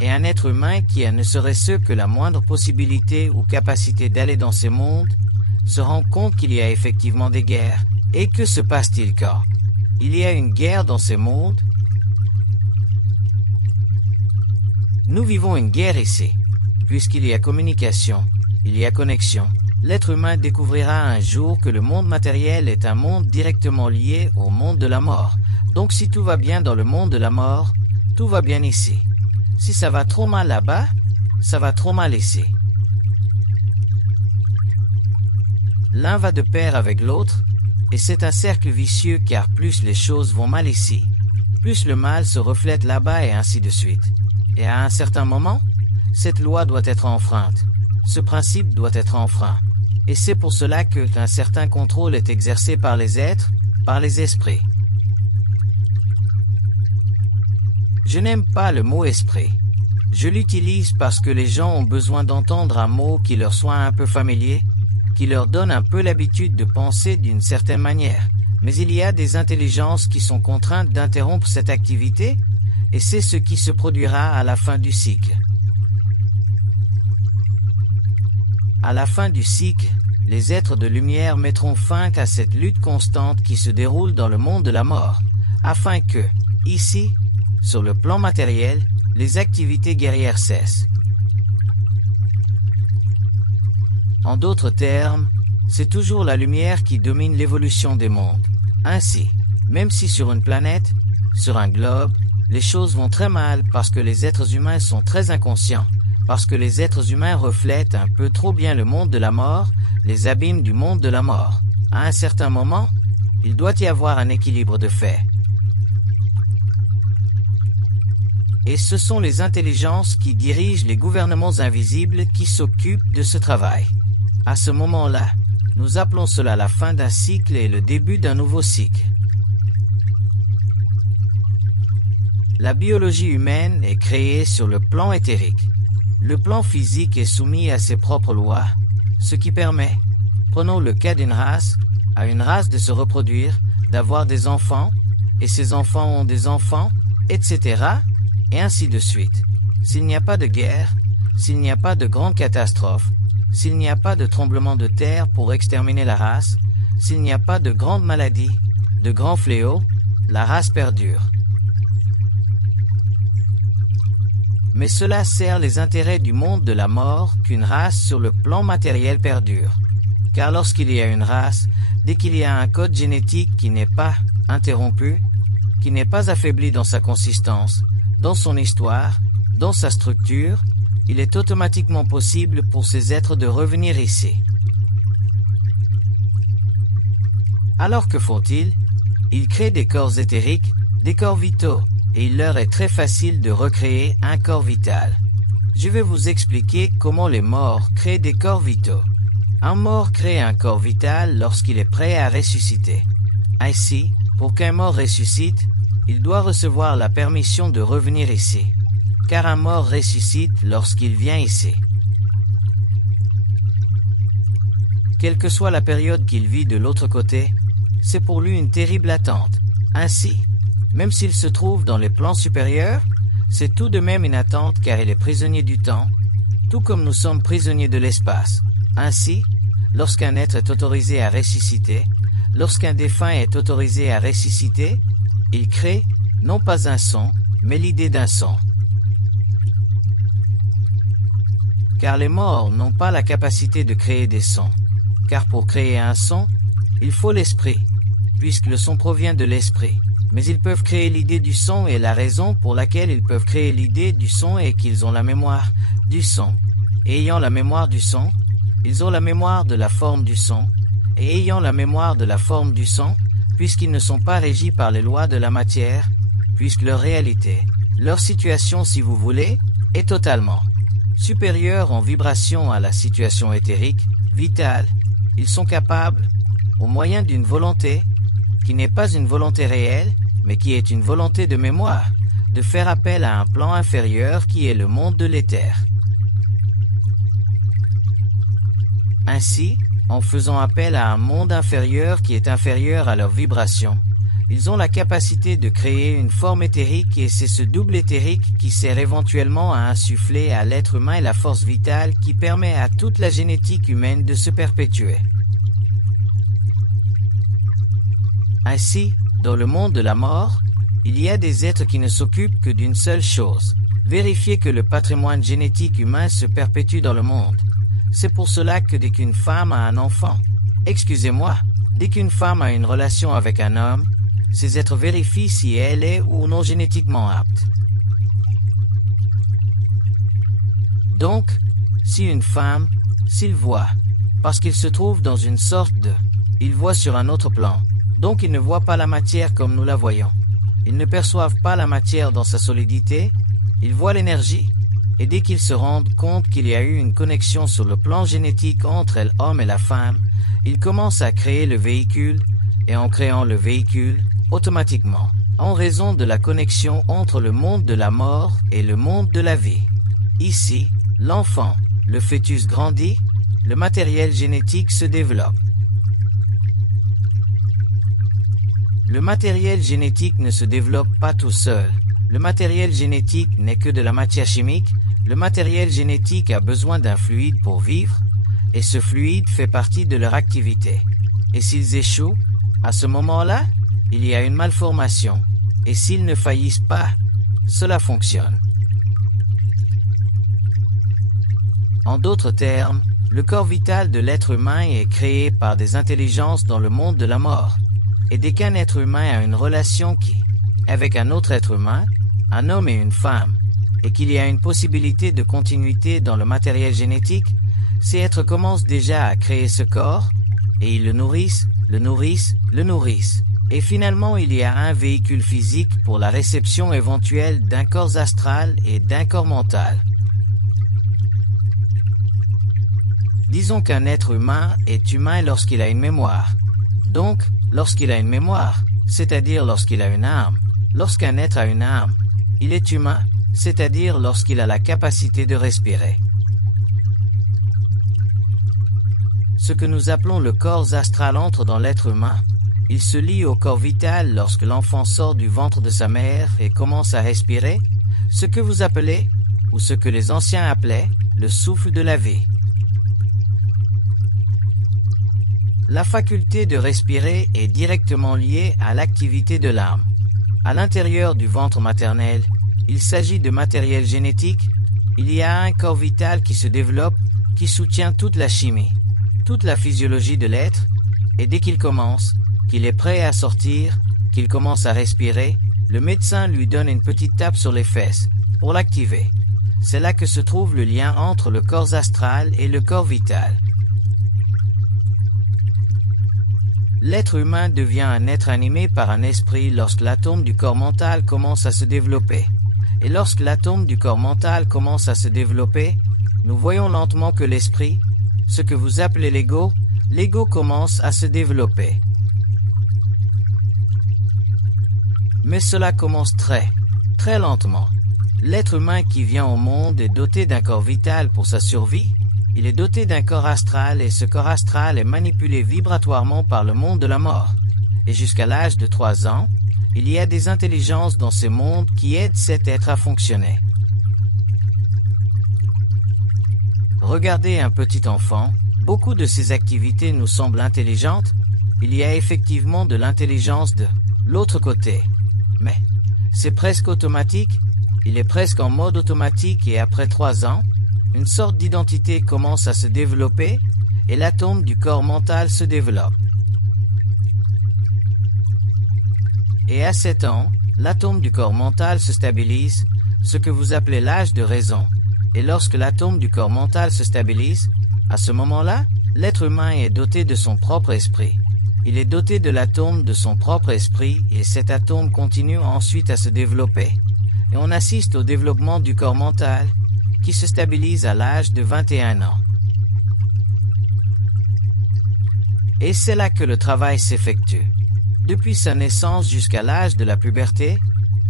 Et un être humain qui a ne serait-ce que la moindre possibilité ou capacité d'aller dans ces mondes, se rend compte qu'il y a effectivement des guerres. Et que se passe-t-il quand il y a une guerre dans ces mondes? Nous vivons une guerre ici. Puisqu'il y a communication, il y a connexion. L'être humain découvrira un jour que le monde matériel est un monde directement lié au monde de la mort. Donc si tout va bien dans le monde de la mort, tout va bien ici. Si ça va trop mal là-bas, ça va trop mal ici. L'un va de pair avec l'autre, et c'est un cercle vicieux car plus les choses vont mal ici, plus le mal se reflète là-bas et ainsi de suite. Et à un certain moment, cette loi doit être enfreinte, ce principe doit être enfreint. Et c'est pour cela qu'un certain contrôle est exercé par les êtres, par les esprits. Je n'aime pas le mot esprit. Je l'utilise parce que les gens ont besoin d'entendre un mot qui leur soit un peu familier, qui leur donne un peu l'habitude de penser d'une certaine manière. Mais il y a des intelligences qui sont contraintes d'interrompre cette activité, et c'est ce qui se produira à la fin du cycle. À la fin du cycle, les êtres de lumière mettront fin à cette lutte constante qui se déroule dans le monde de la mort, afin que, ici, sur le plan matériel, les activités guerrières cessent. En d'autres termes, c'est toujours la lumière qui domine l'évolution des mondes. Ainsi, même si sur une planète, sur un globe, les choses vont très mal parce que les êtres humains sont très inconscients, parce que les êtres humains reflètent un peu trop bien le monde de la mort, les abîmes du monde de la mort. À un certain moment, il doit y avoir un équilibre de fait. Et ce sont les intelligences qui dirigent les gouvernements invisibles qui s'occupent de ce travail. À ce moment-là, nous appelons cela la fin d'un cycle et le début d'un nouveau cycle. La biologie humaine est créée sur le plan éthérique. Le plan physique est soumis à ses propres lois, ce qui permet, prenons le cas d'une race, à une race de se reproduire, d'avoir des enfants, et ces enfants ont des enfants, etc., et ainsi de suite. S'il n'y a pas de guerre, s'il n'y a pas de grande catastrophe, s'il n'y a pas de tremblement de terre pour exterminer la race, s'il n'y a pas de grandes maladies, de grands fléaux, la race perdure. Mais cela sert les intérêts du monde de la mort qu'une race sur le plan matériel perdure. Car lorsqu'il y a une race, dès qu'il y a un code génétique qui n'est pas interrompu, qui n'est pas affaibli dans sa consistance, dans son histoire, dans sa structure, il est automatiquement possible pour ces êtres de revenir ici. Alors que font-ils? Ils créent des corps éthériques, des corps vitaux, et il leur est très facile de recréer un corps vital. Je vais vous expliquer comment les morts créent des corps vitaux. Un mort crée un corps vital lorsqu'il est prêt à ressusciter. Ainsi, pour qu'un mort ressuscite, il doit recevoir la permission de revenir ici, car un mort ressuscite lorsqu'il vient ici. Quelle que soit la période qu'il vit de l'autre côté, c'est pour lui une terrible attente. Ainsi, même s'il se trouve dans les plans supérieurs, c'est tout de même une attente car il est prisonnier du temps, tout comme nous sommes prisonniers de l'espace. Ainsi, lorsqu'un être est autorisé à ressusciter, lorsqu'un défunt est autorisé à ressusciter, il crée, non pas un son, mais l'idée d'un son. Car les morts n'ont pas la capacité de créer des sons. Car pour créer un son, il faut l'esprit, puisque le son provient de l'esprit. Mais ils peuvent créer l'idée du son et la raison pour laquelle ils peuvent créer l'idée du son est qu'ils ont la mémoire du son. Et ayant la mémoire du son, ils ont la mémoire de la forme du son. Et ayant la mémoire de la forme du son, puisqu'ils ne sont pas régis par les lois de la matière, puisque leur réalité, leur situation si vous voulez, est totalement supérieure en vibration à la situation éthérique, vitale. Ils sont capables, au moyen d'une volonté, qui n'est pas une volonté réelle, mais qui est une volonté de mémoire, de faire appel à un plan inférieur qui est le monde de l'éther. Ainsi, en faisant appel à un monde inférieur qui est inférieur à leur vibration, ils ont la capacité de créer une forme éthérique et c'est ce double éthérique qui sert éventuellement à insuffler à l'être humain la force vitale qui permet à toute la génétique humaine de se perpétuer. Ainsi, dans le monde de la mort, il y a des êtres qui ne s'occupent que d'une seule chose, vérifier que le patrimoine génétique humain se perpétue dans le monde. C'est pour cela que dès qu'une femme a un enfant, dès qu'une femme a une relation avec un homme, ces êtres vérifient si elle est ou non génétiquement apte. Donc, si une femme, s'il voit, parce qu'il se trouve dans une sorte de... il voit sur un autre plan, donc il ne voit pas la matière comme nous la voyons. Ils ne perçoivent pas la matière dans sa solidité, ils voient l'énergie. Et dès qu'ils se rendent compte qu'il y a eu une connexion sur le plan génétique entre l'homme et la femme, ils commencent à créer le véhicule, et en créant le véhicule, automatiquement, en raison de la connexion entre le monde de la mort et le monde de la vie. Ici, l'enfant, le fœtus grandit, le matériel génétique se développe. Le matériel génétique ne se développe pas tout seul. Le matériel génétique n'est que de la matière chimique. Le matériel génétique a besoin d'un fluide pour vivre, et ce fluide fait partie de leur activité. Et s'ils échouent, à ce moment-là, il y a une malformation, et s'ils ne faillissent pas, cela fonctionne. En d'autres termes, le corps vital de l'être humain est créé par des intelligences dans le monde de la mort, et dès qu'un être humain a une relation avec un autre être humain, un homme et une femme, et qu'il y a une possibilité de continuité dans le matériel génétique, ces êtres commencent déjà à créer ce corps, et ils le nourrissent, le nourrissent, le nourrissent. Et finalement, il y a un véhicule physique pour la réception éventuelle d'un corps astral et d'un corps mental. Disons qu'un être humain est humain lorsqu'il a une mémoire. Donc, lorsqu'il a une mémoire, c'est-à-dire lorsqu'il a une âme. Lorsqu'un être a une âme, il est humain, c'est-à-dire lorsqu'il a la capacité de respirer. Ce que nous appelons le corps astral entre dans l'être humain. Il se lie au corps vital lorsque l'enfant sort du ventre de sa mère et commence à respirer, ce que vous appelez, ou ce que les anciens appelaient, le souffle de la vie. La faculté de respirer est directement liée à l'activité de l'âme. À l'intérieur du ventre maternel, il s'agit de matériel génétique. Il y a un corps vital qui se développe, qui soutient toute la chimie, toute la physiologie de l'être, et dès qu'il commence, qu'il est prêt à sortir, qu'il commence à respirer, le médecin lui donne une petite tape sur les fesses pour l'activer. C'est là que se trouve le lien entre le corps astral et le corps vital. L'être humain devient un être animé par un esprit lorsque l'atome du corps mental commence à se développer. Et lorsque l'atome du corps mental commence à se développer, nous voyons lentement que l'esprit, ce que vous appelez l'ego commence à se développer. Mais cela commence très lentement. L'être humain qui vient au monde est doté d'un corps vital pour sa survie. Il est doté d'un corps astral et ce corps astral est manipulé vibratoirement par le monde de la mort. Et jusqu'à l'âge de 3 ans, il y a des intelligences dans ces mondes qui aident cet être à fonctionner. Regardez un petit enfant, beaucoup de ses activités nous semblent intelligentes. Il y a effectivement de l'intelligence de l'autre côté. Mais c'est presque automatique, il est presque en mode automatique et après 3 ans, une sorte d'identité commence à se développer et l'atome du corps mental se développe. Et à 7 ans, l'atome du corps mental se stabilise, ce que vous appelez l'âge de raison. Et lorsque l'atome du corps mental se stabilise, à ce moment-là, l'être humain est doté de son propre esprit. Il est doté de l'atome de son propre esprit et cet atome continue ensuite à se développer. Et on assiste au développement du corps mental qui se stabilise à l'âge de 21 ans. Et c'est là que le travail s'effectue. Depuis sa naissance jusqu'à l'âge de la puberté,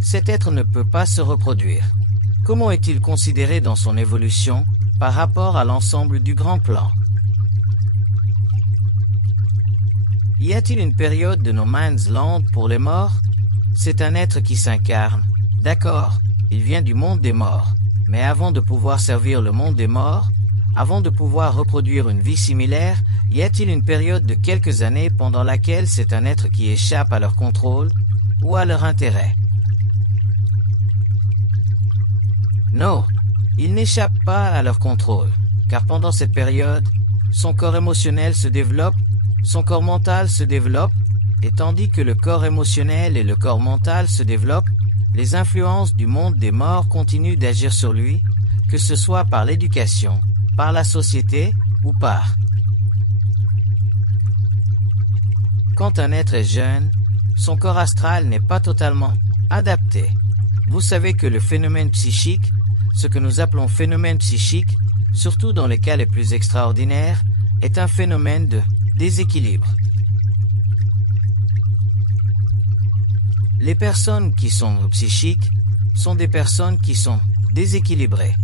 cet être ne peut pas se reproduire. Comment est-il considéré dans son évolution par rapport à l'ensemble du grand plan? Y a-t-il une période de no man's land pour les morts? C'est un être qui s'incarne. D'accord, il vient du monde des morts. Mais avant de pouvoir servir le monde des morts, avant de pouvoir reproduire une vie similaire, y a-t-il une période de quelques années pendant laquelle c'est un être qui échappe à leur contrôle ou à leur intérêt? Non, il n'échappe pas à leur contrôle, car pendant cette période, son corps émotionnel se développe, son corps mental se développe, et tandis que le corps émotionnel et le corps mental se développent, les influences du monde des morts continuent d'agir sur lui, que ce soit par l'éducation, par la société ou par. Quand un être est jeune, son corps astral n'est pas totalement adapté. Vous savez que le phénomène psychique, ce que nous appelons phénomène psychique, surtout dans les cas les plus extraordinaires, est un phénomène de déséquilibre. Les personnes qui sont psychiques sont des personnes qui sont déséquilibrées.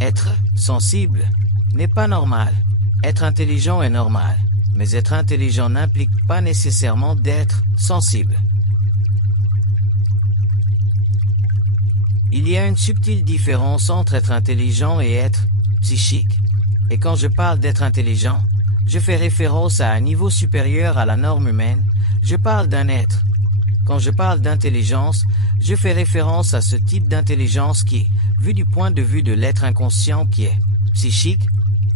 Être sensible n'est pas normal. Être intelligent est normal. Mais être intelligent n'implique pas nécessairement d'être sensible. Il y a une subtile différence entre être intelligent et être psychique. Et quand je parle d'être intelligent, je fais référence à un niveau supérieur à la norme humaine, je parle d'un être. Quand je parle d'intelligence, je fais référence à ce type d'intelligence qui, vu du point de vue de l'être inconscient qui est psychique,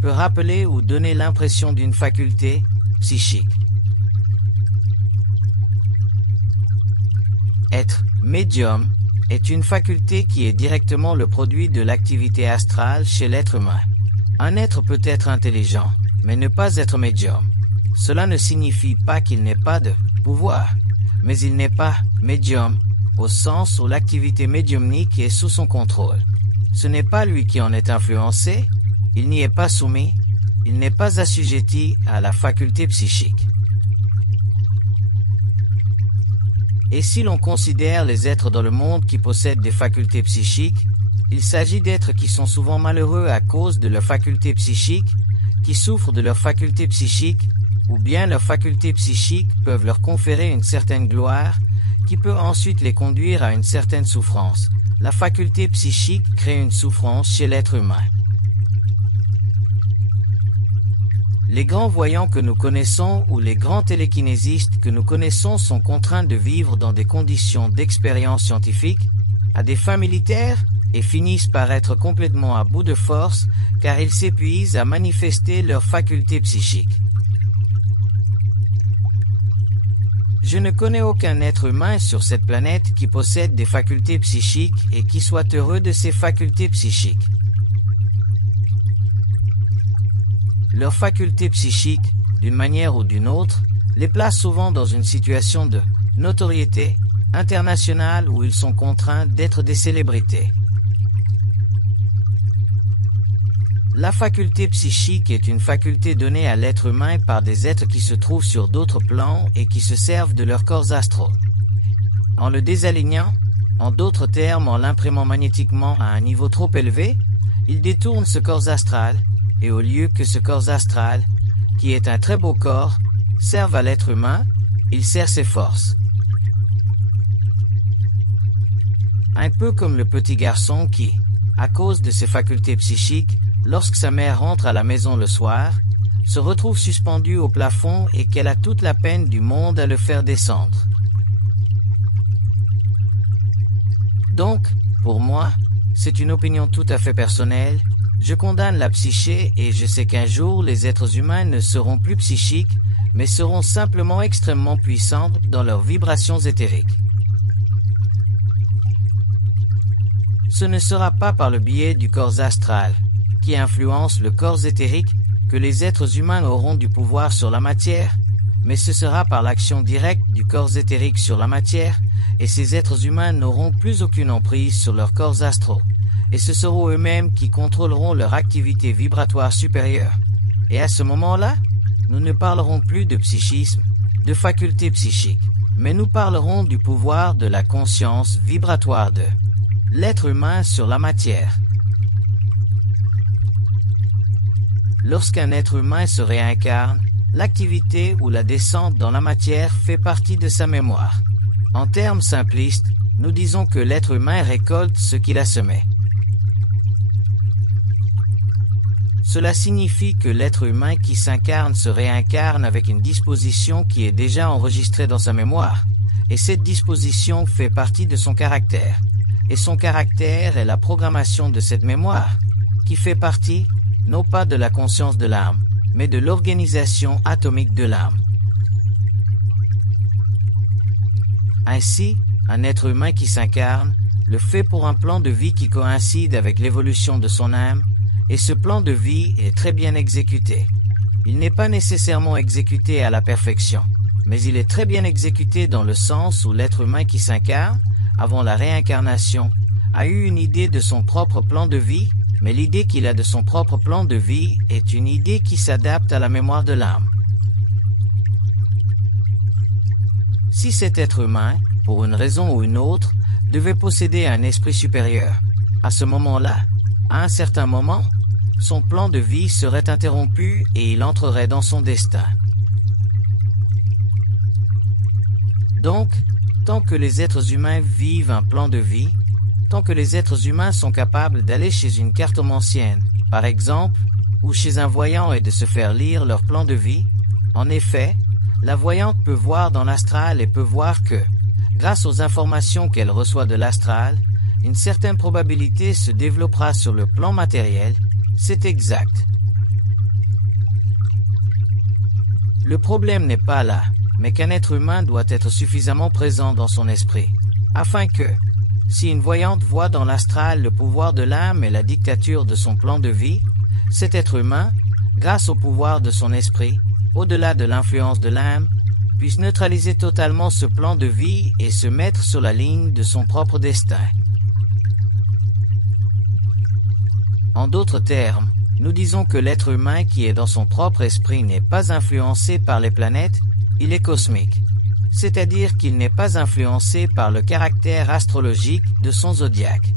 peut rappeler ou donner l'impression d'une faculté psychique. Être médium est une faculté qui est directement le produit de l'activité astrale chez l'être humain. Un être peut être intelligent, mais ne pas être médium. Cela ne signifie pas qu'il n'ait pas de pouvoir, mais il n'est pas médium, au sens où l'activité médiumnique est sous son contrôle. Ce n'est pas lui qui en est influencé, il n'y est pas soumis, il n'est pas assujetti à la faculté psychique. Et si l'on considère les êtres dans le monde qui possèdent des facultés psychiques, il s'agit d'êtres qui sont souvent malheureux à cause de leur faculté psychique, qui souffrent de leur faculté psychique, ou bien leurs facultés psychiques peuvent leur conférer une certaine gloire, qui peut ensuite les conduire à une certaine souffrance. La faculté psychique crée une souffrance chez l'être humain. Les grands voyants que nous connaissons ou les grands télékinésistes que nous connaissons sont contraints de vivre dans des conditions d'expérience scientifique, à des fins militaires, et finissent par être complètement à bout de force car ils s'épuisent à manifester leurs facultés psychiques. Je ne connais aucun être humain sur cette planète qui possède des facultés psychiques et qui soit heureux de ses facultés psychiques. Leurs facultés psychiques, d'une manière ou d'une autre, les placent souvent dans une situation de notoriété internationale où ils sont contraints d'être des célébrités. La faculté psychique est une faculté donnée à l'être humain par des êtres qui se trouvent sur d'autres plans et qui se servent de leurs corps astraux. En le désalignant, en d'autres termes en l'imprimant magnétiquement à un niveau trop élevé, ils détournent ce corps astral, et au lieu que ce corps astral, qui est un très beau corps, serve à l'être humain, il sert ses forces. Un peu comme le petit garçon qui, à cause de ses facultés psychiques, lorsque sa mère rentre à la maison le soir, se retrouve suspendu au plafond et qu'elle a toute la peine du monde à le faire descendre. Donc, pour moi, c'est une opinion tout à fait personnelle, je condamne la psyché et je sais qu'un jour les êtres humains ne seront plus psychiques, mais seront simplement extrêmement puissants dans leurs vibrations éthériques. Ce ne sera pas par le biais du corps astral, qui influence le corps éthérique, que les êtres humains auront du pouvoir sur la matière, mais ce sera par l'action directe du corps éthérique sur la matière, et ces êtres humains n'auront plus aucune emprise sur leurs corps astraux, et ce seront eux-mêmes qui contrôleront leur activité vibratoire supérieure. Et à ce moment-là, nous ne parlerons plus de psychisme, de facultés psychiques, mais nous parlerons du pouvoir de la conscience vibratoire de l'être humain sur la matière. Lorsqu'un être humain se réincarne, l'activité ou la descente dans la matière fait partie de sa mémoire. En termes simplistes, nous disons que l'être humain récolte ce qu'il a semé. Cela signifie que l'être humain qui s'incarne se réincarne avec une disposition qui est déjà enregistrée dans sa mémoire, et cette disposition fait partie de son caractère, et son caractère est la programmation de cette mémoire, qui fait partie, non pas de la conscience de l'âme, mais de l'organisation atomique de l'âme. Ainsi, un être humain qui s'incarne le fait pour un plan de vie qui coïncide avec l'évolution de son âme, et ce plan de vie est très bien exécuté. Il n'est pas nécessairement exécuté à la perfection, mais il est très bien exécuté dans le sens où l'être humain qui s'incarne, avant la réincarnation, a eu une idée de son propre plan de vie, mais l'idée qu'il a de son propre plan de vie est une idée qui s'adapte à la mémoire de l'âme. Si cet être humain, pour une raison ou une autre, devait posséder un esprit supérieur, à ce moment-là, à un certain moment, son plan de vie serait interrompu et il entrerait dans son destin. Donc, tant que les êtres humains vivent un plan de vie, tant que les êtres humains sont capables d'aller chez une cartomancienne, par exemple, ou chez un voyant et de se faire lire leur plan de vie, en effet, la voyante peut voir dans l'astral et peut voir que, grâce aux informations qu'elle reçoit de l'astral, une certaine probabilité se développera sur le plan matériel, c'est exact. Le problème n'est pas là, mais qu'un être humain doit être suffisamment présent dans son esprit, afin que, si une voyante voit dans l'astral le pouvoir de l'âme et la dictature de son plan de vie, cet être humain, grâce au pouvoir de son esprit, au-delà de l'influence de l'âme, puisse neutraliser totalement ce plan de vie et se mettre sur la ligne de son propre destin. En d'autres termes, nous disons que l'être humain qui est dans son propre esprit n'est pas influencé par les planètes, il est cosmique, c'est-à-dire qu'il n'est pas influencé par le caractère astrologique de son zodiaque.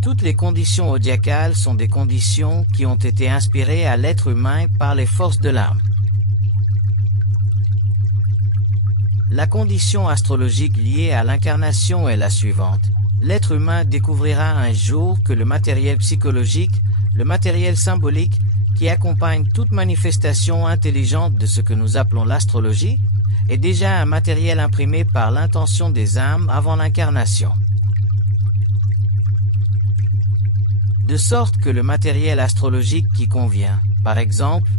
Toutes les conditions zodiacales sont des conditions qui ont été inspirées à l'être humain par les forces de l'âme. La condition astrologique liée à l'incarnation est la suivante. L'être humain découvrira un jour que le matériel psychologique, le matériel symbolique, qui accompagne toute manifestation intelligente de ce que nous appelons l'astrologie, est déjà un matériel imprimé par l'intention des âmes avant l'incarnation. De sorte que le matériel astrologique qui convient, par exemple,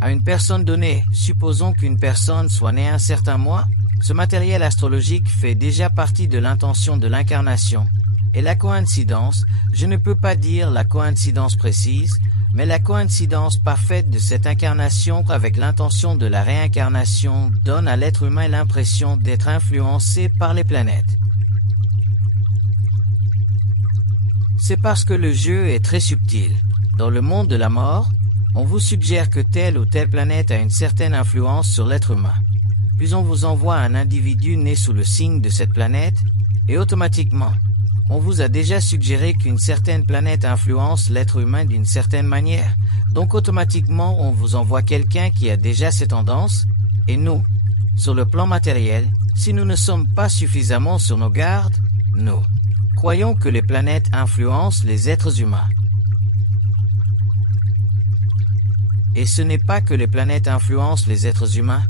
à une personne donnée, supposons qu'une personne soit née un certain mois, ce matériel astrologique fait déjà partie de l'intention de l'incarnation. Et la coïncidence, je ne peux pas dire la coïncidence précise, mais la coïncidence parfaite de cette incarnation avec l'intention de la réincarnation donne à l'être humain l'impression d'être influencé par les planètes. C'est parce que le jeu est très subtil. Dans le monde de la mort, on vous suggère que telle ou telle planète a une certaine influence sur l'être humain. Puis on vous envoie un individu né sous le signe de cette planète, et automatiquement, on vous a déjà suggéré qu'une certaine planète influence l'être humain d'une certaine manière, donc automatiquement on vous envoie quelqu'un qui a déjà ces tendances, et nous, sur le plan matériel, si nous ne sommes pas suffisamment sur nos gardes, nous croyons que les planètes influencent les êtres humains. Et ce n'est pas que les planètes influencent les êtres humains,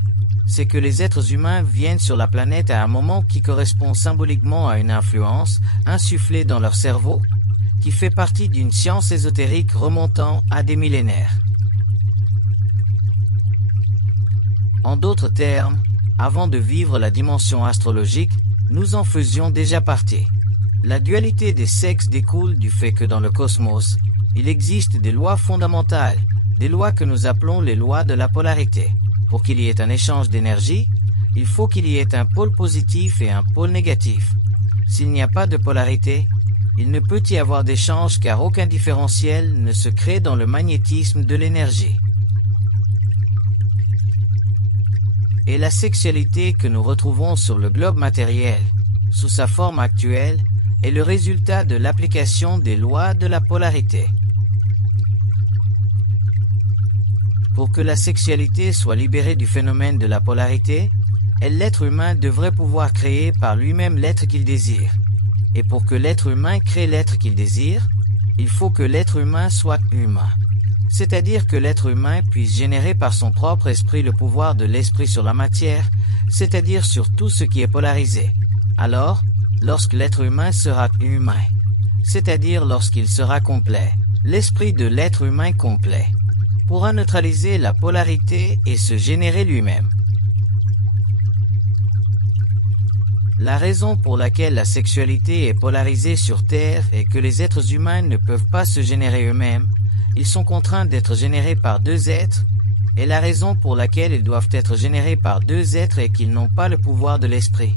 c'est que les êtres humains viennent sur la planète à un moment qui correspond symboliquement à une influence insufflée dans leur cerveau, qui fait partie d'une science ésotérique remontant à des millénaires. En d'autres termes, avant de vivre la dimension astrologique, nous en faisions déjà partie. La dualité des sexes découle du fait que dans le cosmos, il existe des lois fondamentales, des lois que nous appelons les lois de la polarité. Pour qu'il y ait un échange d'énergie, Il faut qu'il y ait un pôle positif et un pôle négatif. S'il n'y a pas de polarité, il ne peut y avoir d'échange car aucun différentiel ne se crée dans le magnétisme de l'énergie. Et la sexualité que nous retrouvons sur le globe matériel, sous sa forme actuelle, est le résultat de l'application des lois de la polarité. Pour que la sexualité soit libérée du phénomène de la polarité, l'être humain devrait pouvoir créer par lui-même l'être qu'il désire. Et pour que l'être humain crée l'être qu'il désire, il faut que l'être humain soit humain. C'est-à-dire que l'être humain puisse générer par son propre esprit le pouvoir de l'esprit sur la matière, c'est-à-dire sur tout ce qui est polarisé. Alors, lorsque l'être humain sera humain, c'est-à-dire lorsqu'il sera complet, l'esprit de l'être humain complet pourra neutraliser la polarité et se générer lui-même. La raison pour laquelle la sexualité est polarisée sur Terre est que les êtres humains ne peuvent pas se générer eux-mêmes, ils sont contraints d'être générés par deux êtres, et la raison pour laquelle ils doivent être générés par deux êtres est qu'ils n'ont pas le pouvoir de l'esprit.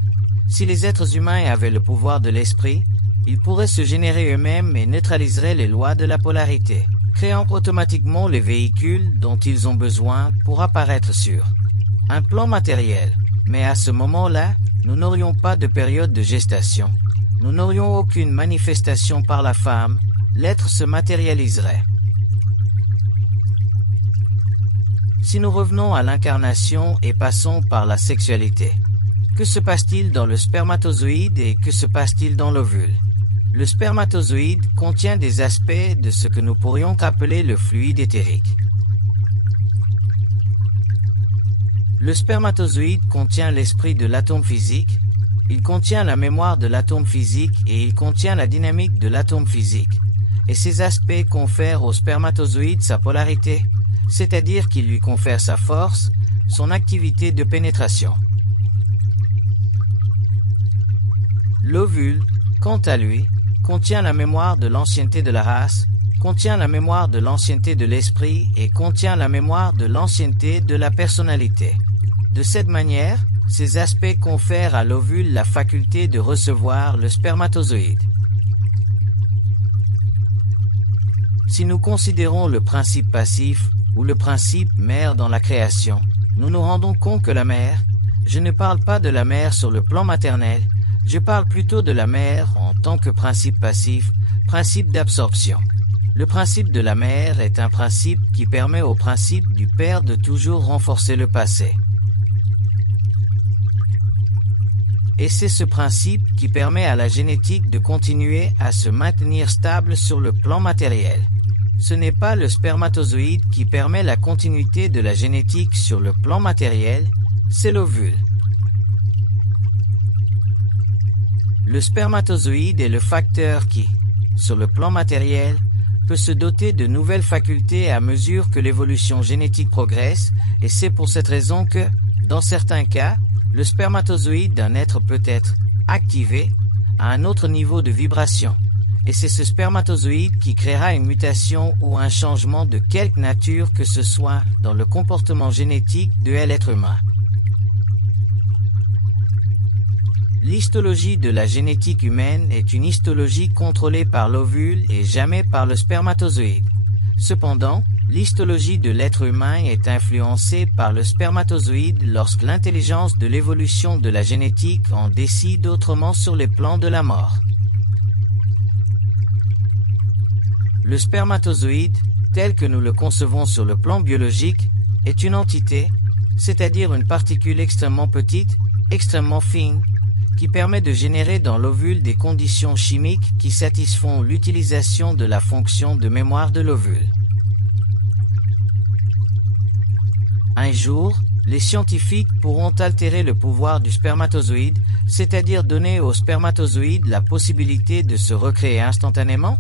Si les êtres humains avaient le pouvoir de l'esprit, ils pourraient se générer eux-mêmes et neutraliseraient les lois de la polarité, créant automatiquement les véhicules dont ils ont besoin pour apparaître sur un plan matériel. Mais à ce moment-là, nous n'aurions pas de période de gestation. Nous n'aurions aucune manifestation par la femme, l'être se matérialiserait. Si nous revenons à l'incarnation et passons par la sexualité, que se passe-t-il dans le spermatozoïde et que se passe-t-il dans l'ovule? Le spermatozoïde contient des aspects de ce que nous pourrions appeler le fluide éthérique. Le spermatozoïde contient l'esprit de l'atome physique, il contient la mémoire de l'atome physique et il contient la dynamique de l'atome physique. Et ces aspects confèrent au spermatozoïde sa polarité, c'est-à-dire qu'ils lui confèrent sa force, son activité de pénétration. L'ovule, quant à lui, contient la mémoire de l'ancienneté de la race, contient la mémoire de l'ancienneté de l'esprit et contient la mémoire de l'ancienneté de la personnalité. De cette manière, ces aspects confèrent à l'ovule la faculté de recevoir le spermatozoïde. Si nous considérons le principe passif ou le principe mère dans la création, nous nous rendons compte que la mère, je ne parle pas de la mère sur le plan maternel, je parle plutôt de la mère en tant que principe passif, principe d'absorption. Le principe de la mère est un principe qui permet au principe du père de toujours renforcer le passé. Et c'est ce principe qui permet à la génétique de continuer à se maintenir stable sur le plan matériel. Ce n'est pas le spermatozoïde qui permet la continuité de la génétique sur le plan matériel, c'est l'ovule. Le spermatozoïde est le facteur qui, sur le plan matériel, peut se doter de nouvelles facultés à mesure que l'évolution génétique progresse, et c'est pour cette raison que, dans certains cas, le spermatozoïde d'un être peut être activé à un autre niveau de vibration. Et c'est ce spermatozoïde qui créera une mutation ou un changement de quelque nature que ce soit dans le comportement génétique de l'être humain. L'histologie de la génétique humaine est une histologie contrôlée par l'ovule et jamais par le spermatozoïde. Cependant, l'histologie de l'être humain est influencée par le spermatozoïde lorsque l'intelligence de l'évolution de la génétique en décide autrement sur les plans de la mort. Le spermatozoïde, tel que nous le concevons sur le plan biologique, est une entité, c'est-à-dire une particule extrêmement petite, extrêmement fine, qui permet de générer dans l'ovule des conditions chimiques qui satisfont l'utilisation de la fonction de mémoire de l'ovule. Un jour, les scientifiques pourront altérer le pouvoir du spermatozoïde, c'est-à-dire donner au spermatozoïde la possibilité de se recréer instantanément,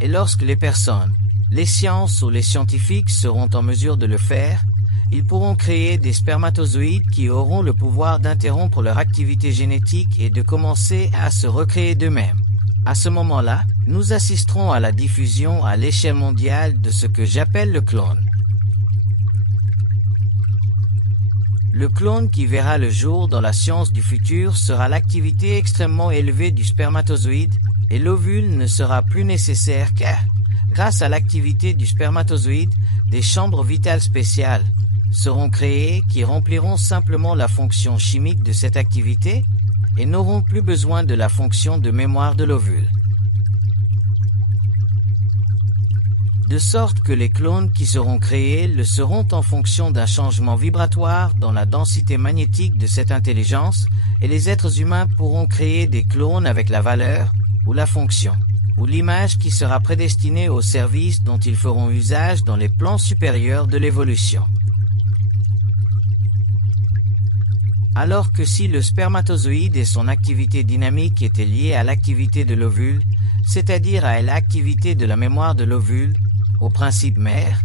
et lorsque les personnes, les sciences ou les scientifiques seront en mesure de le faire, ils pourront créer des spermatozoïdes qui auront le pouvoir d'interrompre leur activité génétique et de commencer à se recréer d'eux-mêmes. À ce moment-là, nous assisterons à la diffusion à l'échelle mondiale de ce que j'appelle le clone. Le clone qui verra le jour dans la science du futur sera l'activité extrêmement élevée du spermatozoïde, et l'ovule ne sera plus nécessaire car, grâce à l'activité du spermatozoïde, des chambres vitales spéciales seront créées qui rempliront simplement la fonction chimique de cette activité et n'auront plus besoin de la fonction de mémoire de l'ovule. De sorte que les clones qui seront créés le seront en fonction d'un changement vibratoire dans la densité magnétique de cette intelligence, et les êtres humains pourront créer des clones avec la valeur, ou la fonction, ou l'image qui sera prédestinée au service dont ils feront usage dans les plans supérieurs de l'évolution. Alors que si le spermatozoïde et son activité dynamique étaient liés à l'activité de l'ovule, c'est-à-dire à l'activité de la mémoire de l'ovule, au principe mère,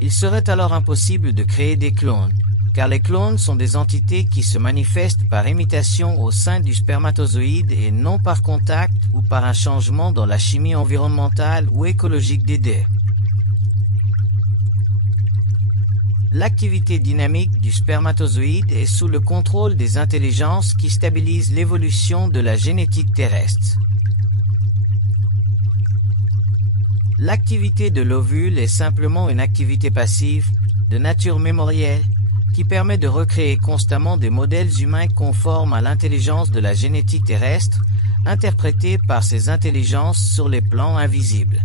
il serait alors impossible de créer des clones, car les clones sont des entités qui se manifestent par imitation au sein du spermatozoïde et non par contact ou par un changement dans la chimie environnementale ou écologique des dés. L'activité dynamique du spermatozoïde est sous le contrôle des intelligences qui stabilisent l'évolution de la génétique terrestre. L'activité de l'ovule est simplement une activité passive, de nature mémorielle, qui permet de recréer constamment des modèles humains conformes à l'intelligence de la génétique terrestre, interprétés par ces intelligences sur les plans invisibles.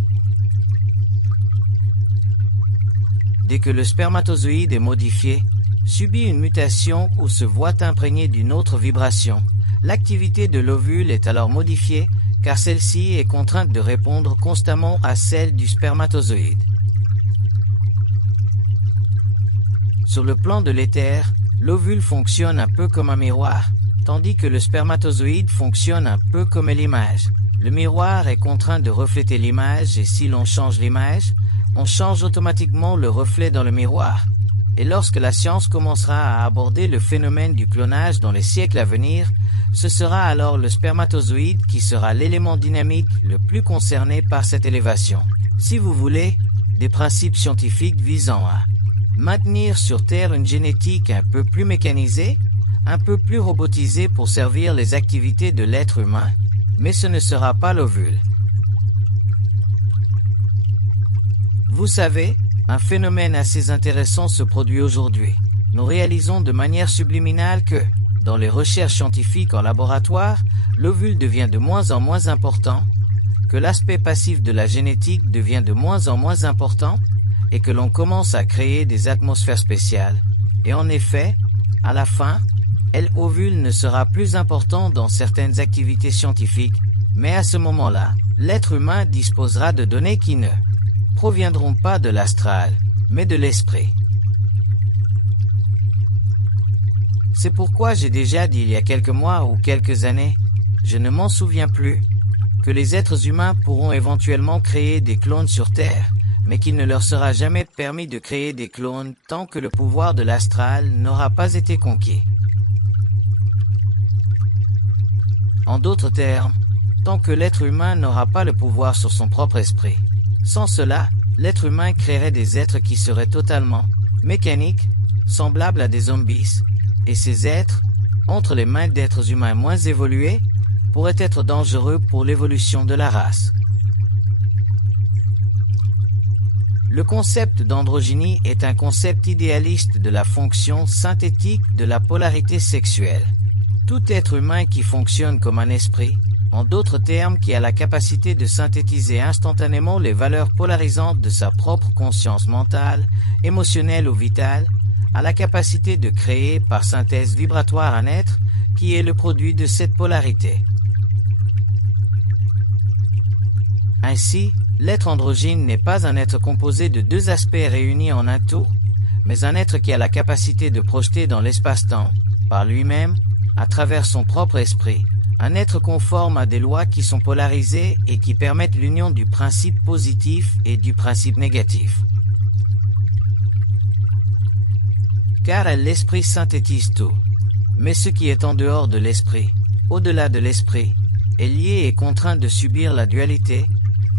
Dès que le spermatozoïde est modifié, subit une mutation ou se voit imprégné d'une autre vibration, l'activité de l'ovule est alors modifiée, car celle-ci est contrainte de répondre constamment à celle du spermatozoïde. Sur le plan de l'éther, l'ovule fonctionne un peu comme un miroir, tandis que le spermatozoïde fonctionne un peu comme l'image. Le miroir est contraint de refléter l'image et si l'on change l'image, on change automatiquement le reflet dans le miroir. Et lorsque la science commencera à aborder le phénomène du clonage dans les siècles à venir, ce sera alors le spermatozoïde qui sera l'élément dynamique le plus concerné par cette élévation. Si vous voulez, des principes scientifiques visant à maintenir sur Terre une génétique un peu plus mécanisée, un peu plus robotisée pour servir les activités de l'être humain. Mais ce ne sera pas l'ovule. Vous savez, un phénomène assez intéressant se produit aujourd'hui. Nous réalisons de manière subliminale que, dans les recherches scientifiques en laboratoire, l'ovule devient de moins en moins important, que l'aspect passif de la génétique devient de moins en moins important, et que l'on commence à créer des atmosphères spéciales. Et en effet, à la fin, l'ovule ne sera plus important dans certaines activités scientifiques, mais à ce moment-là, l'être humain disposera de données qui ne proviendront pas de l'astral, mais de l'esprit. C'est pourquoi j'ai déjà dit il y a quelques mois ou quelques années, je ne m'en souviens plus, que les êtres humains pourront éventuellement créer des clones sur Terre, mais qu'il ne leur sera jamais permis de créer des clones tant que le pouvoir de l'astral n'aura pas été conquis. En d'autres termes, tant que l'être humain n'aura pas le pouvoir sur son propre esprit. Sans cela, l'être humain créerait des êtres qui seraient totalement mécaniques, semblables à des zombies, et ces êtres, entre les mains d'êtres humains moins évolués, pourraient être dangereux pour l'évolution de la race. Le concept d'androgynie est un concept idéaliste de la fonction synthétique de la polarité sexuelle. Tout être humain qui fonctionne comme un esprit, en d'autres termes qui a la capacité de synthétiser instantanément les valeurs polarisantes de sa propre conscience mentale, émotionnelle ou vitale, a la capacité de créer par synthèse vibratoire un être qui est le produit de cette polarité. Ainsi, l'être androgyne n'est pas un être composé de deux aspects réunis en un tout, mais un être qui a la capacité de projeter dans l'espace-temps, par lui-même, à travers son propre esprit, un être conforme à des lois qui sont polarisées et qui permettent l'union du principe positif et du principe négatif. Car l'esprit synthétise tout. Mais ce qui est en dehors de l'esprit, au-delà de l'esprit, est lié et contraint de subir la dualité,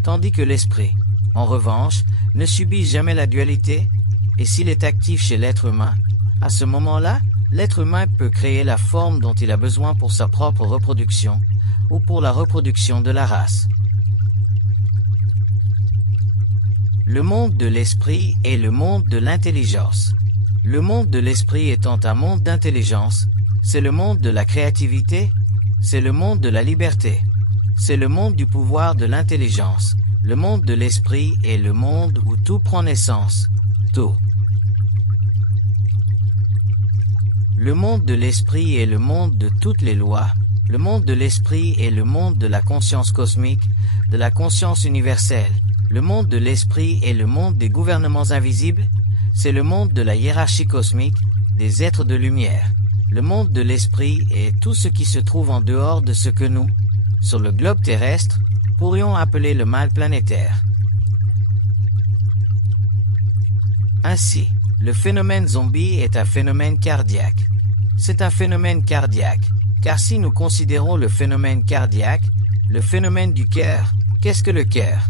tandis que l'esprit, en revanche, ne subit jamais la dualité, et s'il est actif chez l'être humain, à ce moment-là, l'être humain peut créer la forme dont il a besoin pour sa propre reproduction ou pour la reproduction de la race. Le monde de l'esprit est le monde de l'intelligence. Le monde de l'esprit étant un monde d'intelligence, c'est le monde de la créativité, c'est le monde de la liberté, c'est le monde du pouvoir de l'intelligence. Le monde de l'esprit est le monde où tout prend naissance, tout. Le monde de l'esprit est le monde de toutes les lois. Le monde de l'esprit est le monde de la conscience cosmique, de la conscience universelle. Le monde de l'esprit est le monde des gouvernements invisibles. C'est le monde de la hiérarchie cosmique, des êtres de lumière. Le monde de l'esprit est tout ce qui se trouve en dehors de ce que nous, sur le globe terrestre, pourrions appeler le mal planétaire. Ainsi, le phénomène zombie est un phénomène cardiaque. C'est un phénomène cardiaque, car si nous considérons le phénomène cardiaque, le phénomène du cœur, qu'est-ce que le cœur?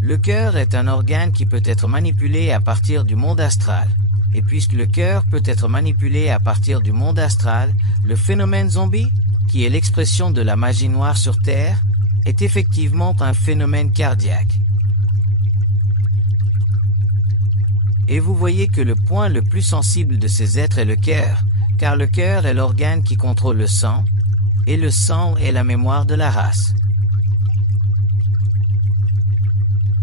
Le cœur est un organe qui peut être manipulé à partir du monde astral. Et puisque le cœur peut être manipulé à partir du monde astral, le phénomène zombie, qui est l'expression de la magie noire sur Terre, est effectivement un phénomène cardiaque. Et vous voyez que le point le plus sensible de ces êtres est le cœur, car le cœur est l'organe qui contrôle le sang, et le sang est la mémoire de la race.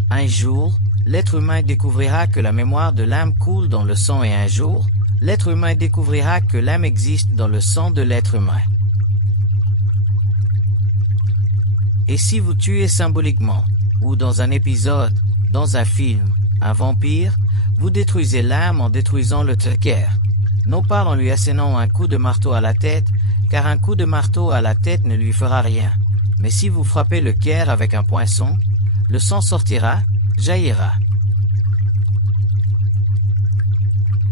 Un jour, l'être humain découvrira que la mémoire de l'âme coule dans le sang et un jour, l'être humain découvrira que l'âme existe dans le sang de l'être humain. Et si vous tuez symboliquement, ou dans un épisode, dans un film, un vampire, vous détruisez l'âme en détruisant le cœur. Non pas en lui assénant un coup de marteau à la tête, car un coup de marteau à la tête ne lui fera rien. Mais si vous frappez le cœur avec un poinçon, le sang sortira, jaillira.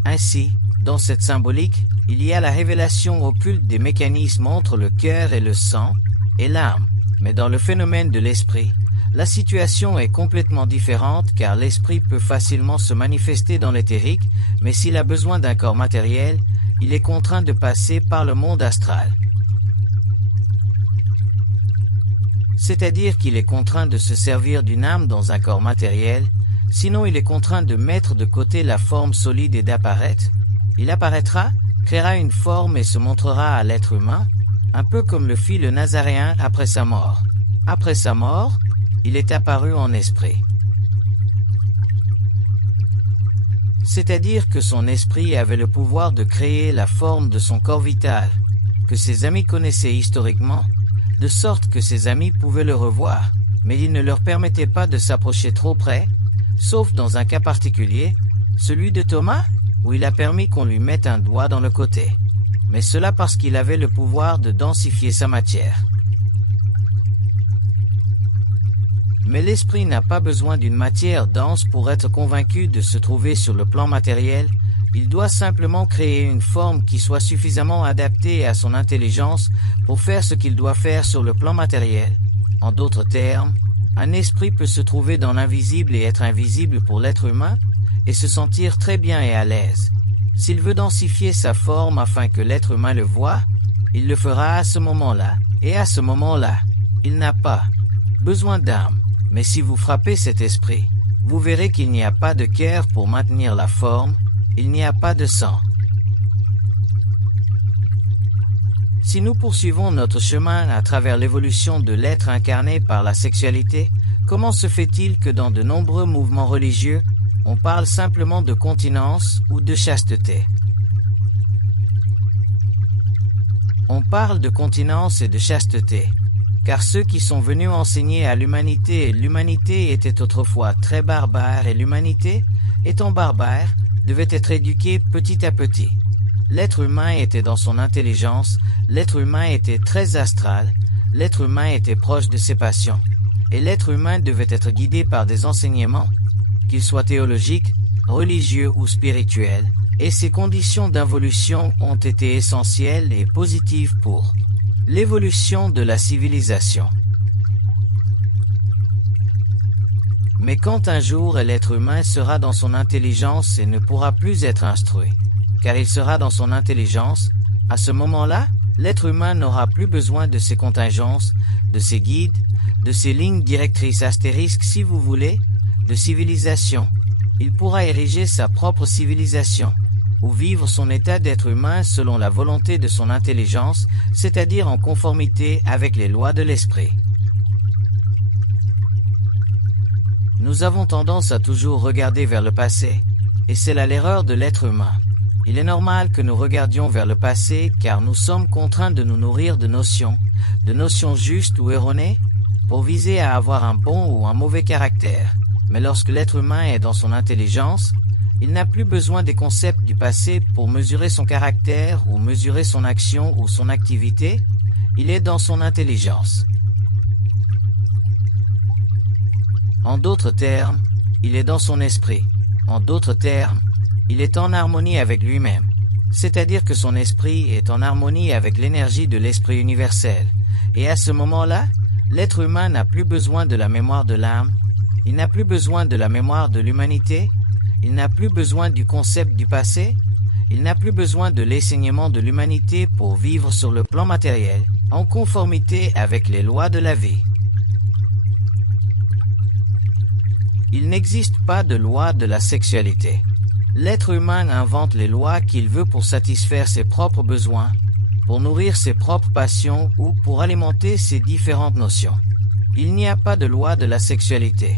Ainsi, dans cette symbolique, il y a la révélation occulte des mécanismes entre le cœur et le sang, et l'âme. Mais dans le phénomène de l'esprit, la situation est complètement différente car l'esprit peut facilement se manifester dans l'éthérique, mais s'il a besoin d'un corps matériel, il est contraint de passer par le monde astral. C'est-à-dire qu'il est contraint de se servir d'une âme dans un corps matériel, sinon il est contraint de mettre de côté la forme solide et d'apparaître. Il apparaîtra, créera une forme et se montrera à l'être humain, un peu comme le fit le Nazaréen après sa mort. Après sa mort, il est apparu en esprit. C'est-à-dire que son esprit avait le pouvoir de créer la forme de son corps vital, que ses amis connaissaient historiquement, de sorte que ses amis pouvaient le revoir, mais il ne leur permettait pas de s'approcher trop près, sauf dans un cas particulier, celui de Thomas, où il a permis qu'on lui mette un doigt dans le côté. Mais cela parce qu'il avait le pouvoir de densifier sa matière. Mais l'esprit n'a pas besoin d'une matière dense pour être convaincu de se trouver sur le plan matériel, il doit simplement créer une forme qui soit suffisamment adaptée à son intelligence pour faire ce qu'il doit faire sur le plan matériel. En d'autres termes, un esprit peut se trouver dans l'invisible et être invisible pour l'être humain, et se sentir très bien et à l'aise. S'il veut densifier sa forme afin que l'être humain le voie, il le fera à ce moment-là, et à ce moment-là, il n'a pas besoin d'âme. Mais si vous frappez cet esprit, vous verrez qu'il n'y a pas de cœur pour maintenir la forme, il n'y a pas de sang. Si nous poursuivons notre chemin à travers l'évolution de l'être incarné par la sexualité, comment se fait-il que dans de nombreux mouvements religieux, on parle simplement de continence ou de chasteté? On parle de continence et de chasteté, car ceux qui sont venus enseigner à l'humanité, et l'humanité était autrefois très barbare, et l'humanité, étant barbare, devait être éduquée petit à petit. L'être humain était dans son intelligence, l'être humain était très astral, l'être humain était proche de ses passions, et l'être humain devait être guidé par des enseignements, qu'ils soient théologiques, religieux ou spirituels, et ces conditions d'involution ont été essentielles et positives pour l'évolution de la civilisation. Mais quand un jour l'être humain sera dans son intelligence et ne pourra plus être instruit, car il sera dans son intelligence, à ce moment-là, l'être humain n'aura plus besoin de ses contingences, de ses guides, de ses lignes directrices astérisques si vous voulez, de civilisation. Il pourra ériger sa propre civilisation, ou vivre son état d'être humain selon la volonté de son intelligence, c'est-à-dire en conformité avec les lois de l'esprit. Nous avons tendance à toujours regarder vers le passé, et c'est là l'erreur de l'être humain. Il est normal que nous regardions vers le passé car nous sommes contraints de nous nourrir de notions justes ou erronées, pour viser à avoir un bon ou un mauvais caractère. Mais lorsque l'être humain est dans son intelligence, il n'a plus besoin des concepts du passé pour mesurer son caractère ou mesurer son action ou son activité, il est dans son intelligence. En d'autres termes, il est dans son esprit. En d'autres termes, il est en harmonie avec lui-même. C'est-à-dire que son esprit est en harmonie avec l'énergie de l'esprit universel. Et à ce moment-là, l'être humain n'a plus besoin de la mémoire de l'âme, il n'a plus besoin de la mémoire de l'humanité, il n'a plus besoin du concept du passé, il n'a plus besoin de l'enseignement de l'humanité pour vivre sur le plan matériel, en conformité avec les lois de la vie. Il n'existe pas de loi de la sexualité. L'être humain invente les lois qu'il veut pour satisfaire ses propres besoins, pour nourrir ses propres passions ou pour alimenter ses différentes notions. Il n'y a pas de loi de la sexualité.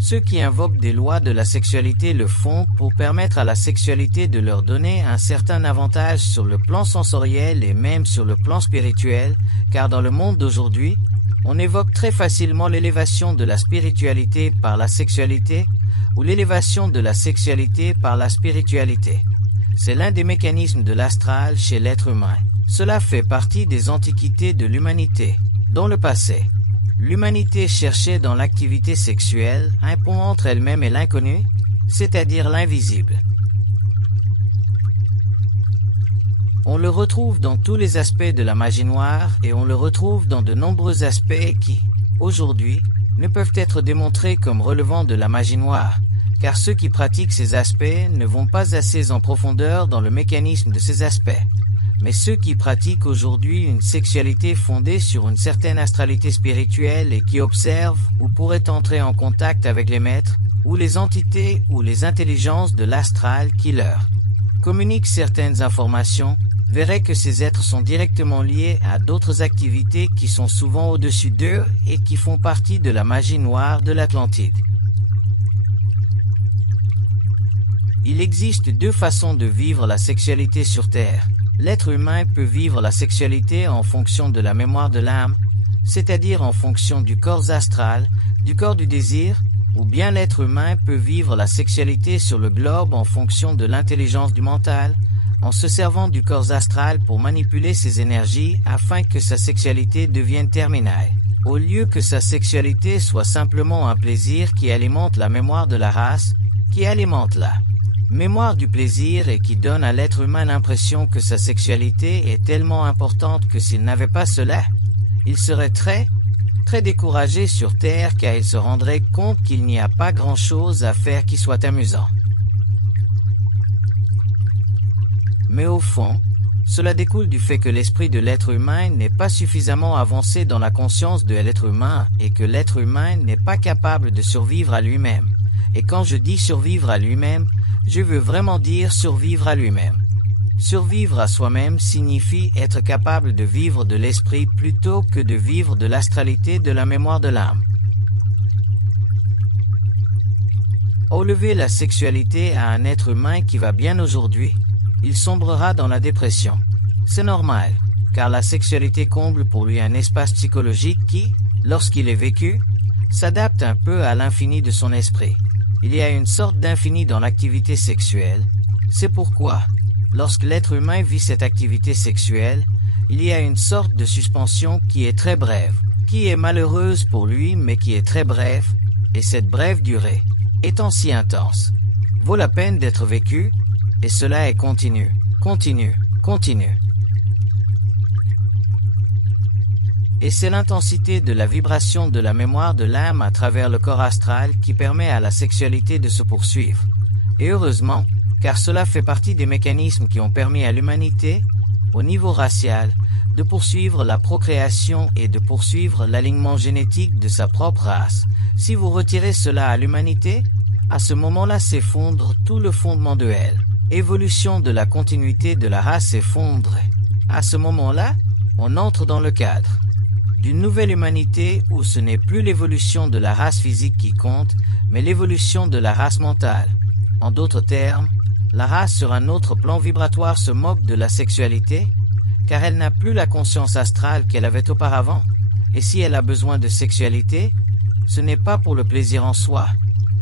Ceux qui invoquent des lois de la sexualité le font pour permettre à la sexualité de leur donner un certain avantage sur le plan sensoriel et même sur le plan spirituel, car dans le monde d'aujourd'hui, on évoque très facilement l'élévation de la spiritualité par la sexualité ou l'élévation de la sexualité par la spiritualité. C'est l'un des mécanismes de l'astral chez l'être humain. Cela fait partie des antiquités de l'humanité. Dans le passé, l'humanité cherchait dans l'activité sexuelle un pont entre elle-même et l'inconnu, c'est-à-dire l'invisible. On le retrouve dans tous les aspects de la magie noire et on le retrouve dans de nombreux aspects qui, aujourd'hui, ne peuvent être démontrés comme relevant de la magie noire, car ceux qui pratiquent ces aspects ne vont pas assez en profondeur dans le mécanisme de ces aspects. Mais ceux qui pratiquent aujourd'hui une sexualité fondée sur une certaine astralité spirituelle et qui observent ou pourraient entrer en contact avec les maîtres, ou les entités ou les intelligences de l'astral qui leur communiquent certaines informations, verraient que ces êtres sont directement liés à d'autres activités qui sont souvent au-dessus d'eux et qui font partie de la magie noire de l'Atlantide. Il existe deux façons de vivre la sexualité sur Terre. L'être humain peut vivre la sexualité en fonction de la mémoire de l'âme, c'est-à-dire en fonction du corps astral, du corps du désir, ou bien l'être humain peut vivre la sexualité sur le globe en fonction de l'intelligence du mental, en se servant du corps astral pour manipuler ses énergies afin que sa sexualité devienne terminale, au lieu que sa sexualité soit simplement un plaisir qui alimente la mémoire de la race, qui alimente la mémoire du plaisir et qui donne à l'être humain l'impression que sa sexualité est tellement importante que s'il n'avait pas cela, il serait très découragé sur Terre car il se rendrait compte qu'il n'y a pas grand-chose à faire qui soit amusant. Mais au fond, cela découle du fait que l'esprit de l'être humain n'est pas suffisamment avancé dans la conscience de l'être humain et que l'être humain n'est pas capable de survivre à lui-même. Et quand je dis survivre à lui-même, je veux vraiment dire survivre à lui-même. Survivre à soi-même signifie être capable de vivre de l'esprit plutôt que de vivre de l'astralité de la mémoire de l'âme. Enlever la sexualité à un être humain qui va bien aujourd'hui, il sombrera dans la dépression. C'est normal, car la sexualité comble pour lui un espace psychologique qui, lorsqu'il est vécu, s'adapte un peu à l'infini de son esprit. Il y a une sorte d'infini dans l'activité sexuelle. C'est pourquoi, lorsque l'être humain vit cette activité sexuelle, il y a une sorte de suspension qui est très brève, qui est malheureuse pour lui mais qui est très brève, et cette brève durée, étant si intense, vaut la peine d'être vécue, et cela est continu, continu, continu. Et c'est l'intensité de la vibration de la mémoire de l'âme à travers le corps astral qui permet à la sexualité de se poursuivre. Et heureusement, car cela fait partie des mécanismes qui ont permis à l'humanité, au niveau racial, de poursuivre la procréation et de poursuivre l'alignement génétique de sa propre race. Si vous retirez cela à l'humanité, à ce moment-là s'effondre tout le fondement de elle. Évolution de la continuité de la race s'effondre. À ce moment-là, on entre dans le cadre d'une nouvelle humanité où ce n'est plus l'évolution de la race physique qui compte, mais l'évolution de la race mentale. En d'autres termes, la race sur un autre plan vibratoire se moque de la sexualité, car elle n'a plus la conscience astrale qu'elle avait auparavant. Et si elle a besoin de sexualité, ce n'est pas pour le plaisir en soi,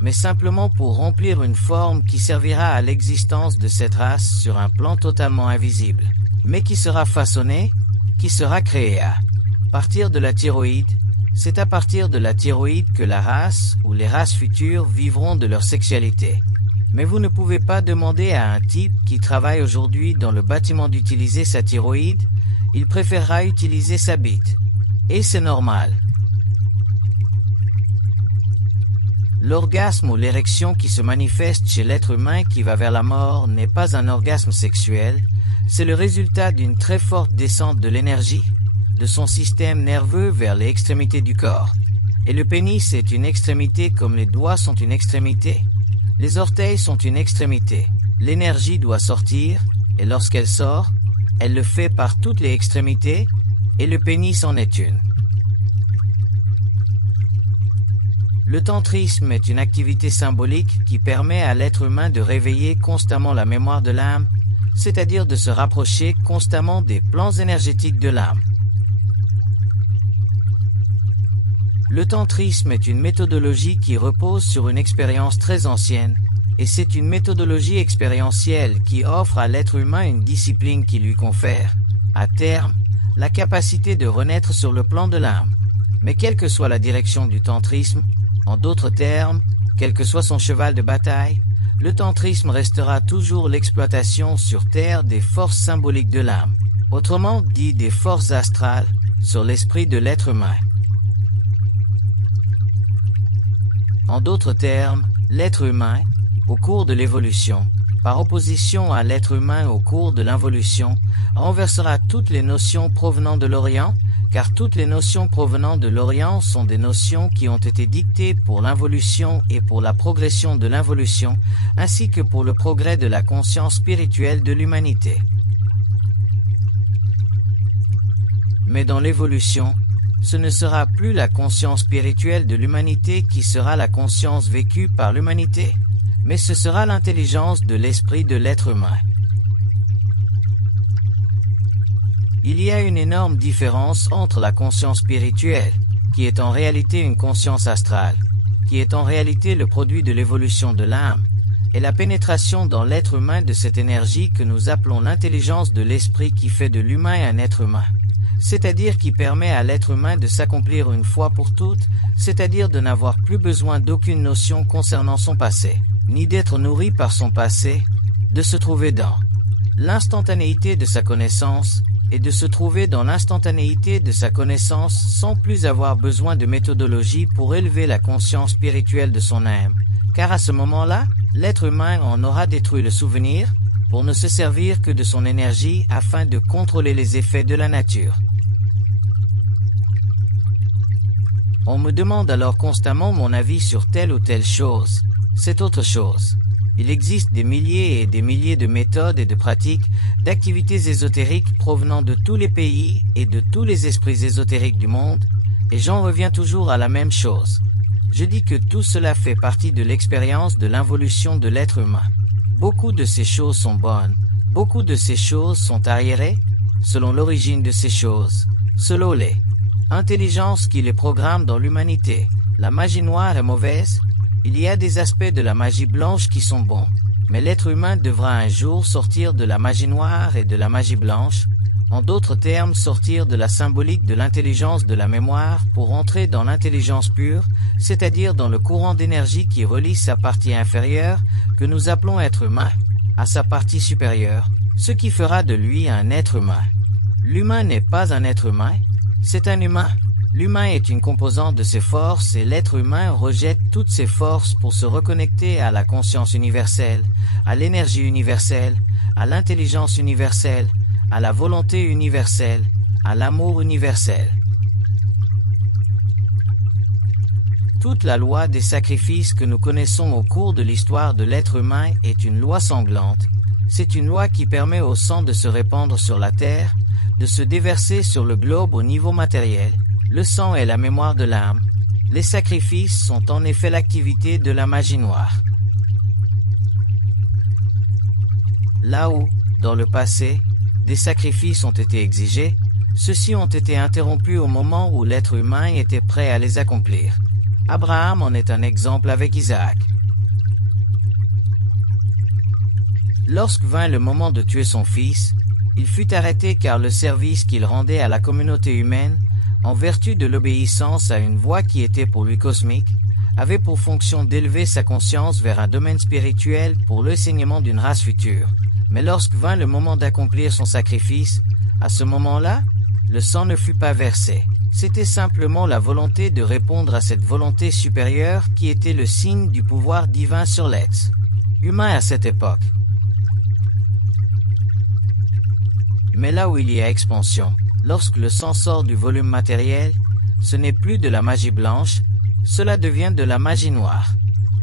mais simplement pour remplir une forme qui servira à l'existence de cette race sur un plan totalement invisible, mais qui sera façonnée, qui sera créée à partir de la thyroïde. C'est à partir de la thyroïde que la race ou les races futures vivront de leur sexualité. Mais vous ne pouvez pas demander à un type qui travaille aujourd'hui dans le bâtiment d'utiliser sa thyroïde, il préférera utiliser sa bite. Et c'est normal. L'orgasme ou l'érection qui se manifeste chez l'être humain qui va vers la mort n'est pas un orgasme sexuel, c'est le résultat d'une très forte descente de l'énergie de son système nerveux vers les extrémités du corps. Et le pénis est une extrémité comme les doigts sont une extrémité. Les orteils sont une extrémité. L'énergie doit sortir, et lorsqu'elle sort, elle le fait par toutes les extrémités, et le pénis en est une. Le tantrisme est une activité symbolique qui permet à l'être humain de réveiller constamment la mémoire de l'âme, c'est-à-dire de se rapprocher constamment des plans énergétiques de l'âme. Le tantrisme est une méthodologie qui repose sur une expérience très ancienne, et c'est une méthodologie expérientielle qui offre à l'être humain une discipline qui lui confère, à terme, la capacité de renaître sur le plan de l'âme. Mais quelle que soit la direction du tantrisme, en d'autres termes, quel que soit son cheval de bataille, le tantrisme restera toujours l'exploitation sur Terre des forces symboliques de l'âme, autrement dit des forces astrales, sur l'esprit de l'être humain. En d'autres termes, l'être humain, au cours de l'évolution, par opposition à l'être humain au cours de l'involution, renversera toutes les notions provenant de l'Orient, car toutes les notions provenant de l'Orient sont des notions qui ont été dictées pour l'involution et pour la progression de l'involution, ainsi que pour le progrès de la conscience spirituelle de l'humanité. Mais dans l'évolution, ce ne sera plus la conscience spirituelle de l'humanité qui sera la conscience vécue par l'humanité, mais ce sera l'intelligence de l'esprit de l'être humain. Il y a une énorme différence entre la conscience spirituelle, qui est en réalité une conscience astrale, qui est en réalité le produit de l'évolution de l'âme, et la pénétration dans l'être humain de cette énergie que nous appelons l'intelligence de l'esprit qui fait de l'humain un être humain. C'est-à-dire qui permet à l'être humain de s'accomplir une fois pour toutes, c'est-à-dire de n'avoir plus besoin d'aucune notion concernant son passé, ni d'être nourri par son passé, de se trouver dans l'instantanéité de sa connaissance, et de se trouver dans l'instantanéité de sa connaissance sans plus avoir besoin de méthodologie pour élever la conscience spirituelle de son âme, car à ce moment-là, l'être humain en aura détruit le souvenir, pour ne se servir que de son énergie afin de contrôler les effets de la nature. On me demande alors constamment mon avis sur telle ou telle chose. C'est autre chose. Il existe des milliers et des milliers de méthodes et de pratiques, d'activités ésotériques provenant de tous les pays et de tous les esprits ésotériques du monde, et j'en reviens toujours à la même chose. Je dis que tout cela fait partie de l'expérience de l'involution de l'être humain. Beaucoup de ces choses sont bonnes, beaucoup de ces choses sont arriérées, selon l'origine de ces choses, selon les intelligences qui les programment dans l'humanité. La magie noire est mauvaise, il y a des aspects de la magie blanche qui sont bons, mais l'être humain devra un jour sortir de la magie noire et de la magie blanche, en d'autres termes sortir de la symbolique de l'intelligence de la mémoire pour entrer dans l'intelligence pure, c'est-à-dire dans le courant d'énergie qui relie sa partie inférieure, que nous appelons être humain, à sa partie supérieure, ce qui fera de lui un être humain. L'humain n'est pas un être humain, C'est un humain. L'humain est une composante de ses forces et l'être humain rejette toutes ses forces pour se reconnecter à la conscience universelle, à l'énergie universelle, à l'intelligence universelle, à la volonté universelle, à l'amour universel. Toute la loi des sacrifices que nous connaissons au cours de l'histoire de l'être humain est une loi sanglante. C'est une loi qui permet au sang de se répandre sur la terre, de se déverser sur le globe au niveau matériel. Le sang est la mémoire de l'âme. Les sacrifices sont en effet l'activité de la magie noire. Là où, dans le passé, des sacrifices ont été exigés, ceux-ci ont été interrompus au moment où l'être humain était prêt à les accomplir. Abraham en est un exemple avec Isaac. Lorsque vint le moment de tuer son fils, il fut arrêté car le service qu'il rendait à la communauté humaine, en vertu de l'obéissance à une voix qui était pour lui cosmique, avait pour fonction d'élever sa conscience vers un domaine spirituel pour l'enseignement d'une race future. Mais lorsque vint le moment d'accomplir son sacrifice, à ce moment-là, le sang ne fut pas versé. C'était simplement la volonté de répondre à cette volonté supérieure qui était le signe du pouvoir divin sur l'être humain à cette époque. Mais là où il y a expansion, lorsque le sang sort du volume matériel, ce n'est plus de la magie blanche, cela devient de la magie noire.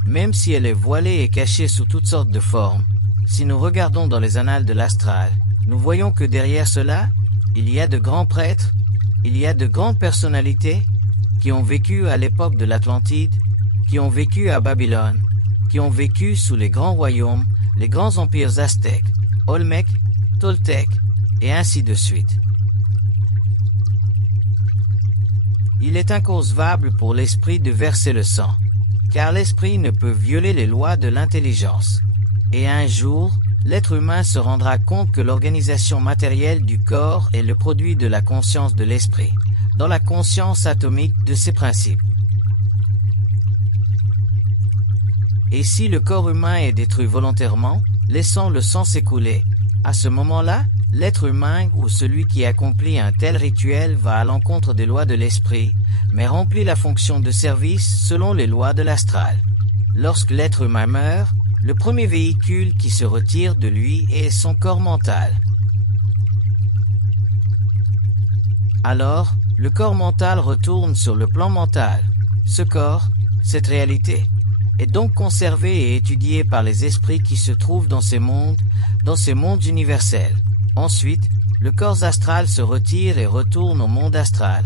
Même si elle est voilée et cachée sous toutes sortes de formes, si nous regardons dans les annales de l'astral, nous voyons que derrière cela, il y a de grands prêtres, il y a de grandes personnalités qui ont vécu à l'époque de l'Atlantide, qui ont vécu à Babylone, qui ont vécu sous les grands royaumes, les grands empires aztèques, Olmec, Toltèque, et ainsi de suite. Il est inconcevable pour l'esprit de verser le sang, car l'esprit ne peut violer les lois de l'intelligence. Et un jour, l'être humain se rendra compte que l'organisation matérielle du corps est le produit de la conscience de l'esprit, dans la conscience atomique de ses principes. Et si le corps humain est détruit volontairement, laissant le sang s'écouler, à ce moment-là, l'être humain ou celui qui accomplit un tel rituel va à l'encontre des lois de l'esprit, mais remplit la fonction de service selon les lois de l'astral. Lorsque l'être humain meurt, le premier véhicule qui se retire de lui est son corps mental. Alors, le corps mental retourne sur le plan mental. Ce corps, cette réalité, est donc conservé et étudié par les esprits qui se trouvent dans ces mondes universels. Ensuite, le corps astral se retire et retourne au monde astral,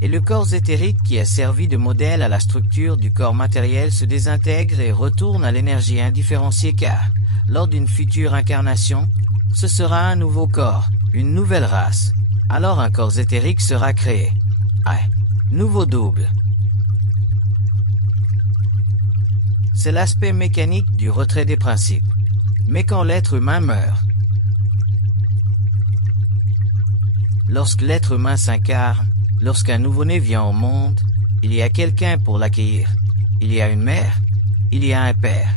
et le corps éthérique qui a servi de modèle à la structure du corps matériel se désintègre et retourne à l'énergie indifférenciée car, lors d'une future incarnation, ce sera un nouveau corps, une nouvelle race. Alors un corps éthérique sera créé. Nouveau double. C'est l'aspect mécanique du retrait des principes. Mais quand l'être humain meurt, lorsque l'être humain s'incarne, lorsqu'un nouveau-né vient au monde, il y a quelqu'un pour l'accueillir. Il y a une mère, il y a un père.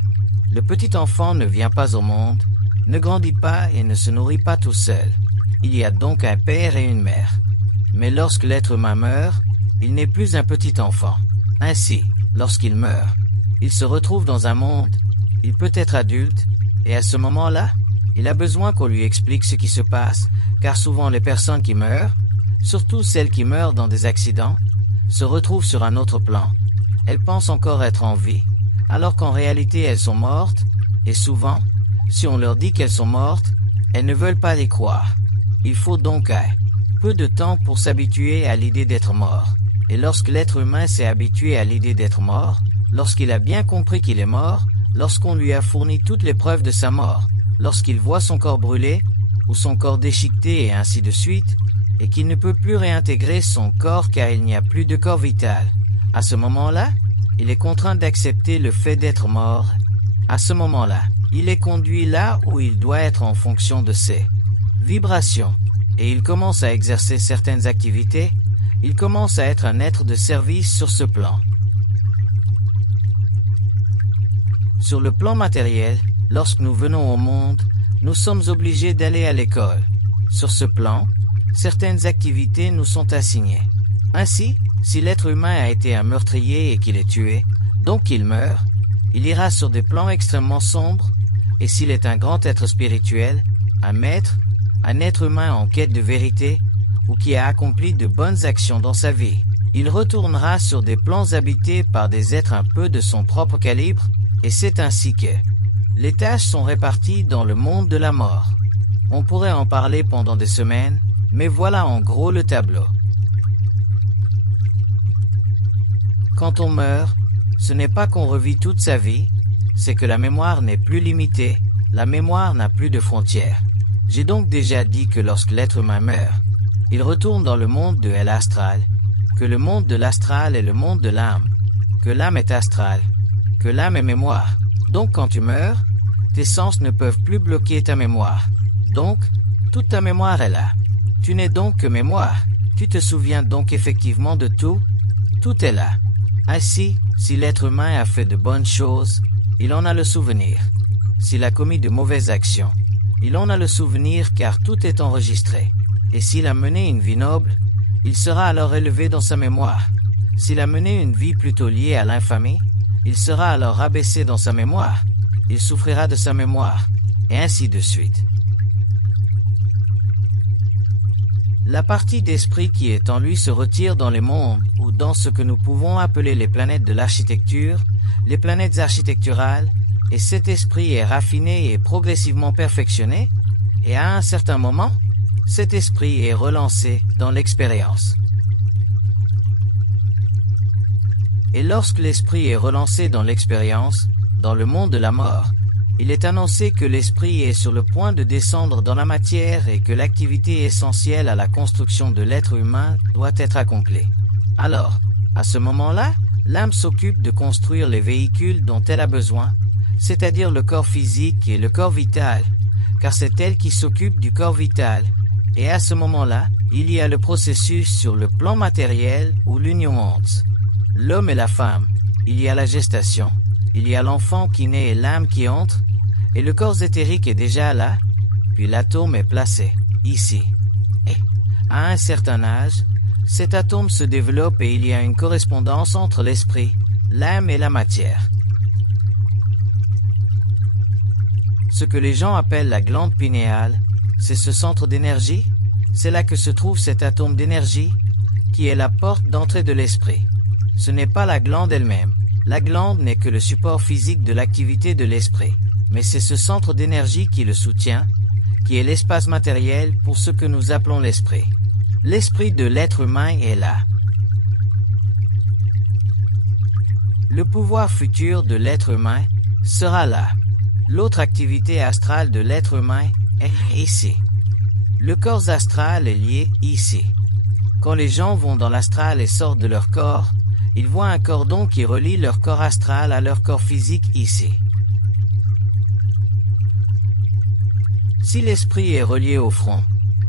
Le petit enfant ne vient pas au monde, ne grandit pas et ne se nourrit pas tout seul. Il y a donc un père et une mère. Mais lorsque l'être humain meurt, il n'est plus un petit enfant. Ainsi, lorsqu'il meurt, il se retrouve dans un monde, il peut être adulte, et à ce moment-là, il a besoin qu'on lui explique ce qui se passe, car souvent les personnes qui meurent, surtout celles qui meurent dans des accidents, se retrouvent sur un autre plan. Elles pensent encore être en vie, alors qu'en réalité elles sont mortes, et souvent, si on leur dit qu'elles sont mortes, elles ne veulent pas y croire. Il faut donc peu de temps pour s'habituer à l'idée d'être mort. Et lorsque l'être humain s'est habitué à l'idée d'être mort, lorsqu'il a bien compris qu'il est mort, lorsqu'on lui a fourni toutes les preuves de sa mort, lorsqu'il voit son corps brûler, ou son corps déchiqueté et ainsi de suite, et qu'il ne peut plus réintégrer son corps car il n'y a plus de corps vital, à ce moment-là, il est contraint d'accepter le fait d'être mort. À ce moment-là, il est conduit là où il doit être en fonction de ses vibrations, et il commence à exercer certaines activités, il commence à être un être de service sur ce plan. Sur le plan matériel, lorsque nous venons au monde, nous sommes obligés d'aller à l'école. Sur ce plan, certaines activités nous sont assignées. Ainsi, si l'être humain a été un meurtrier et qu'il est tué, donc qu'il meurt, il ira sur des plans extrêmement sombres, et s'il est un grand être spirituel, un maître, un être humain en quête de vérité, ou qui a accompli de bonnes actions dans sa vie, il retournera sur des plans habités par des êtres un peu de son propre calibre, et c'est ainsi que les tâches sont réparties dans le monde de la mort. On pourrait en parler pendant des semaines, mais voilà en gros le tableau. Quand on meurt, ce n'est pas qu'on revit toute sa vie, c'est que la mémoire n'est plus limitée, la mémoire n'a plus de frontières. J'ai donc déjà dit que lorsque l'être humain meurt, il retourne dans le monde de l'astral, que le monde de l'astral est le monde de l'âme, que l'âme est astrale, que l'âme est mémoire. Donc quand tu meurs, tes sens ne peuvent plus bloquer ta mémoire. Donc, toute ta mémoire est là. Tu n'es donc que mémoire. Tu te souviens donc effectivement de tout. Tout est là. Ainsi, si l'être humain a fait de bonnes choses, il en a le souvenir. S'il a commis de mauvaises actions, il en a le souvenir car tout est enregistré. Et s'il a mené une vie noble, il sera alors élevé dans sa mémoire. S'il a mené une vie plutôt liée à l'infamie, il sera alors abaissé dans sa mémoire. Il souffrira de sa mémoire, et ainsi de suite. La partie d'esprit qui est en lui se retire dans les mondes ou dans ce que nous pouvons appeler les planètes de l'architecture, les planètes architecturales, et cet esprit est raffiné et progressivement perfectionné, et à un certain moment, cet esprit est relancé dans l'expérience. Et lorsque l'esprit est relancé dans l'expérience, dans le monde de la mort, il est annoncé que l'esprit est sur le point de descendre dans la matière et que l'activité essentielle à la construction de l'être humain doit être accomplie. Alors, à ce moment-là, l'âme s'occupe de construire les véhicules dont elle a besoin, c'est-à-dire le corps physique et le corps vital, car c'est elle qui s'occupe du corps vital. Et à ce moment-là, il y a le processus sur le plan matériel où l'union entre l'homme et la femme. Il y a la gestation. Il y a l'enfant qui naît et l'âme qui entre, et le corps éthérique est déjà là, puis l'atome est placé, ici. Et, à un certain âge, cet atome se développe et il y a une correspondance entre l'esprit, l'âme et la matière. Ce que les gens appellent la glande pinéale, c'est ce centre d'énergie, c'est là que se trouve cet atome d'énergie, qui est la porte d'entrée de l'esprit. Ce n'est pas la glande elle-même. La glande n'est que le support physique de l'activité de l'esprit, mais c'est ce centre d'énergie qui le soutient, qui est l'espace matériel pour ce que nous appelons l'esprit. L'esprit de l'être humain est là. Le pouvoir futur de l'être humain sera là. L'autre activité astrale de l'être humain est ici. Le corps astral est lié ici. Quand les gens vont dans l'astral et sortent de leur corps, ils voient un cordon qui relie leur corps astral à leur corps physique ici. Si l'esprit est relié au front,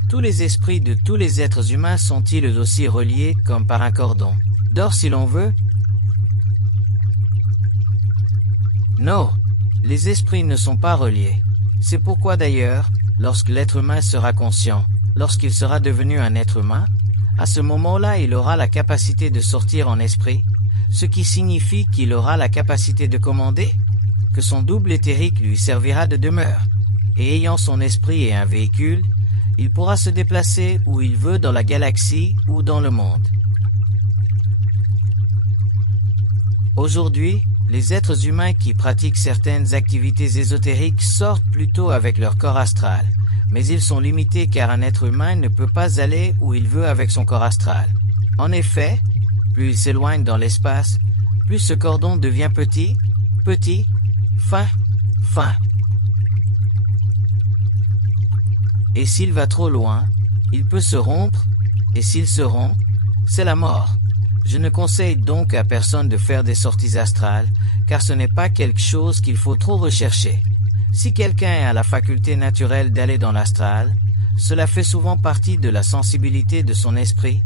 tous les esprits de tous les êtres humains sont-ils aussi reliés comme par un cordon d'or si l'on veut? Non, les esprits ne sont pas reliés. C'est pourquoi d'ailleurs, lorsque l'être humain sera conscient, lorsqu'il sera devenu un être humain, à ce moment-là, il aura la capacité de sortir en esprit, ce qui signifie qu'il aura la capacité de commander, que son double éthérique lui servira de demeure, et ayant son esprit et un véhicule, il pourra se déplacer où il veut dans la galaxie ou dans le monde. Aujourd'hui, les êtres humains qui pratiquent certaines activités ésotériques sortent plutôt avec leur corps astral, mais ils sont limités car un être humain ne peut pas aller où il veut avec son corps astral. En effet, plus il s'éloigne dans l'espace, plus ce cordon devient petit, petit, fin, fin. Et s'il va trop loin, il peut se rompre, et s'il se rompt, c'est la mort. Je ne conseille donc à personne de faire des sorties astrales, car ce n'est pas quelque chose qu'il faut trop rechercher. Si quelqu'un a la faculté naturelle d'aller dans l'astral, cela fait souvent partie de la sensibilité de son esprit,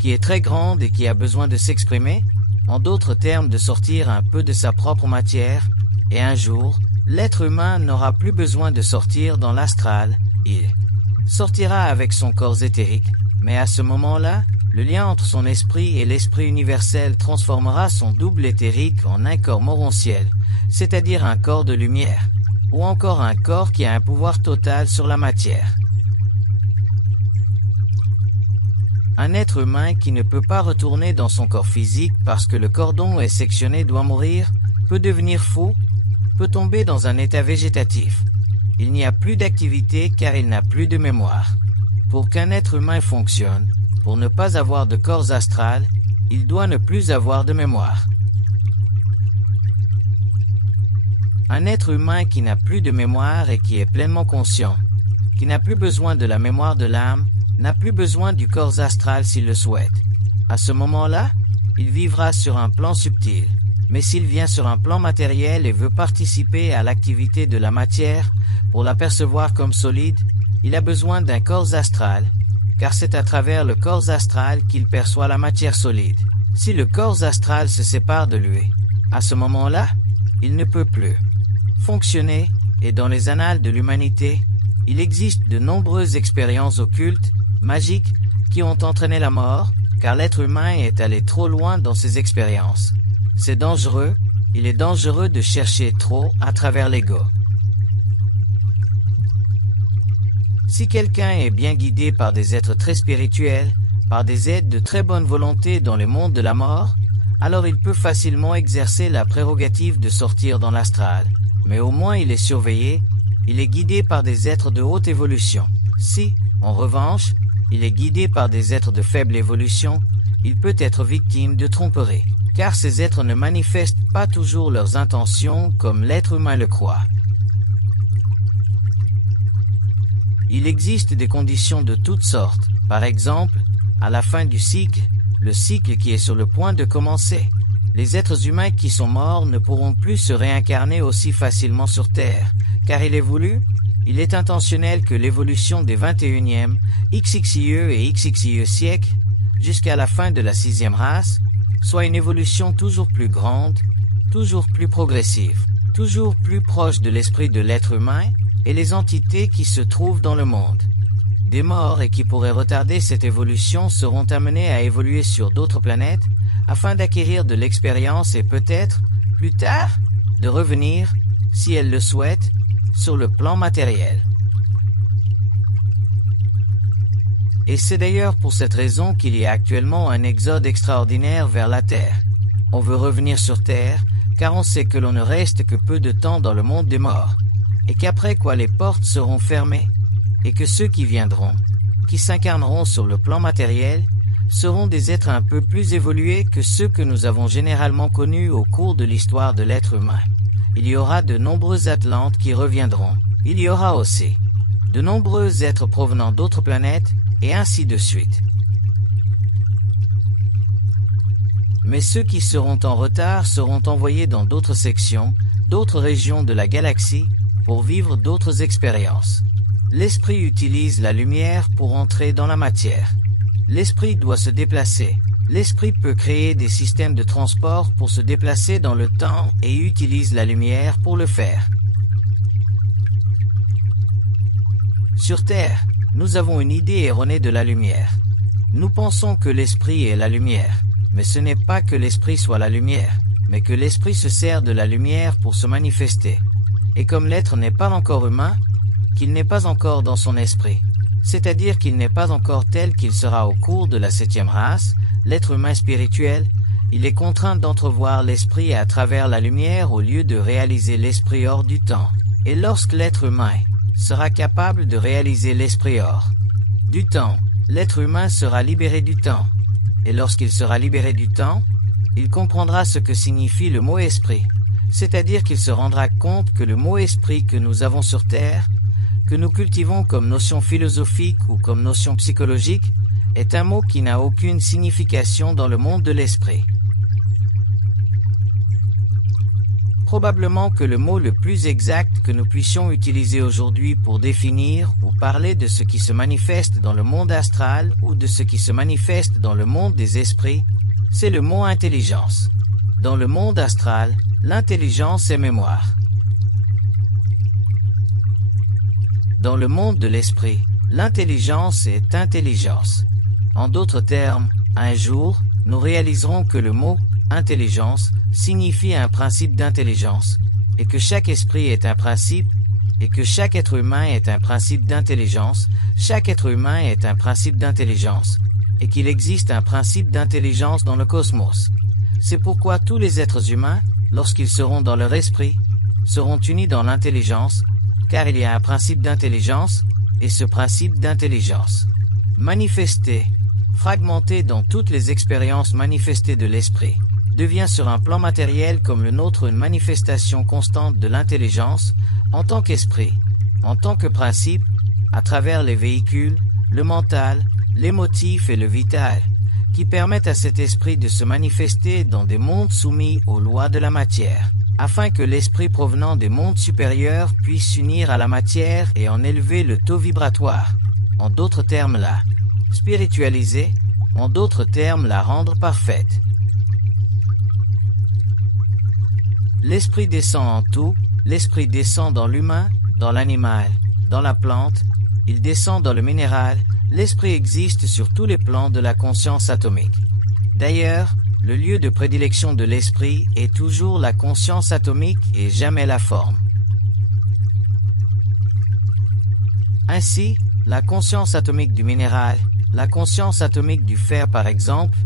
qui est très grande et qui a besoin de s'exprimer, en d'autres termes de sortir un peu de sa propre matière, et un jour, l'être humain n'aura plus besoin de sortir dans l'astral, il sortira avec son corps éthérique, mais à ce moment-là, Le lien entre son esprit et l'esprit universel transformera son double éthérique en un corps morontiel, c'est-à-dire un corps de lumière, ou encore un corps qui a un pouvoir total sur la matière. Un être humain qui ne peut pas retourner dans son corps physique parce que le cordon est sectionné doit mourir, peut devenir fou, peut tomber dans un état végétatif. Il n'y a plus d'activité car il n'a plus de mémoire. Pour qu'un être humain fonctionne, pour ne pas avoir de corps astral, il doit ne plus avoir de mémoire. Un être humain qui n'a plus de mémoire et qui est pleinement conscient, qui n'a plus besoin de la mémoire de l'âme, n'a plus besoin du corps astral s'il le souhaite. À ce moment-là, il vivra sur un plan subtil. Mais s'il vient sur un plan matériel et veut participer à l'activité de la matière, pour la percevoir comme solide, il a besoin d'un corps astral, car c'est à travers le corps astral qu'il perçoit la matière solide. Si le corps astral se sépare de lui, à ce moment-là, il ne peut plus fonctionner, et dans les annales de l'humanité, il existe de nombreuses expériences occultes, magiques, qui ont entraîné la mort, car l'être humain est allé trop loin dans ses expériences. C'est dangereux, il est dangereux de chercher trop à travers l'ego. Si quelqu'un est bien guidé par des êtres très spirituels, par des êtres de très bonne volonté dans les mondes de la mort, alors il peut facilement exercer la prérogative de sortir dans l'astral, mais au moins il est surveillé, il est guidé par des êtres de haute évolution. Si, en revanche, il est guidé par des êtres de faible évolution, il peut être victime de tromperie, car ces êtres ne manifestent pas toujours leurs intentions comme l'être humain le croit. Il existe des conditions de toutes sortes, par exemple, à la fin du cycle, le cycle qui est sur le point de commencer. Les êtres humains qui sont morts ne pourront plus se réincarner aussi facilement sur Terre, car il est voulu, il est intentionnel que l'évolution des 21e, XXIe et XXIe siècles, jusqu'à la fin de la 6e race, soit une évolution toujours plus grande, toujours plus progressive, toujours plus proche de l'esprit de l'être humain et les entités qui se trouvent dans le monde. Des morts et qui pourraient retarder cette évolution seront amenés à évoluer sur d'autres planètes afin d'acquérir de l'expérience et peut-être, plus tard, de revenir, si elles le souhaitent, sur le plan matériel. Et c'est d'ailleurs pour cette raison qu'il y a actuellement un exode extraordinaire vers la Terre. On veut revenir sur Terre, car on sait que l'on ne reste que peu de temps dans le monde des morts, et qu'après quoi les portes seront fermées, et que ceux qui viendront, qui s'incarneront sur le plan matériel, seront des êtres un peu plus évolués que ceux que nous avons généralement connus au cours de l'histoire de l'être humain. Il y aura de nombreux Atlantes qui reviendront. Il y aura aussi de nombreux êtres provenant d'autres planètes, et ainsi de suite. Mais ceux qui seront en retard seront envoyés dans d'autres sections, d'autres régions de la galaxie, pour vivre d'autres expériences. L'esprit utilise la lumière pour entrer dans la matière. L'esprit doit se déplacer. L'esprit peut créer des systèmes de transport pour se déplacer dans le temps et utilise la lumière pour le faire. Sur Terre, nous avons une idée erronée de la lumière. Nous pensons que l'esprit est la lumière, mais ce n'est pas que l'esprit soit la lumière, mais que l'esprit se sert de la lumière pour se manifester. Et comme l'être n'est pas encore humain, qu'il n'est pas encore dans son esprit, c'est-à-dire qu'il n'est pas encore tel qu'il sera au cours de la 7e race, l'être humain spirituel, il est contraint d'entrevoir l'esprit à travers la lumière au lieu de réaliser l'esprit hors du temps. Et lorsque l'être humain sera capable de réaliser l'esprit hors du temps, l'être humain sera libéré du temps. Et lorsqu'il sera libéré du temps, il comprendra ce que signifie le mot esprit, c'est-à-dire qu'il se rendra compte que le mot esprit que nous avons sur Terre, que nous cultivons comme notion philosophique ou comme notion psychologique, est un mot qui n'a aucune signification dans le monde de l'esprit. Probablement que le mot le plus exact que nous puissions utiliser aujourd'hui pour définir ou parler de ce qui se manifeste dans le monde astral ou de ce qui se manifeste dans le monde des esprits, c'est le mot intelligence. Dans le monde astral, l'intelligence est mémoire. Dans le monde de l'esprit, l'intelligence est intelligence. En d'autres termes, Un jour, nous réaliserons que le mot « intelligence » signifie un principe d'intelligence, et que chaque esprit est un principe, et que chaque être humain est un principe d'intelligence, chaque être humain est un principe d'intelligence, et qu'il existe un principe d'intelligence dans le cosmos. C'est pourquoi tous les êtres humains, lorsqu'ils seront dans leur esprit, seront unis dans l'intelligence, car il y a un principe d'intelligence, et ce principe d'intelligence, manifesté, fragmenté dans toutes les expériences manifestées de l'esprit, devient sur un plan matériel comme le nôtre une manifestation constante de l'intelligence, en tant qu'esprit, en tant que principe, à travers les véhicules, le mental, l'émotif et le vital, qui permettent à cet esprit de se manifester dans des mondes soumis aux lois de la matière, afin que l'esprit provenant des mondes supérieurs puisse s'unir à la matière et en élever le taux vibratoire. En d'autres termes la spiritualiser, en d'autres termes la rendre parfaite. L'esprit descend en tout, l'esprit descend dans l'humain, dans l'animal, dans la plante, il descend dans le minéral, l'esprit existe sur tous les plans de la conscience atomique. D'ailleurs, le lieu de prédilection de l'esprit est toujours la conscience atomique et jamais la forme. Ainsi, la conscience atomique du minéral, la conscience atomique du fer par exemple,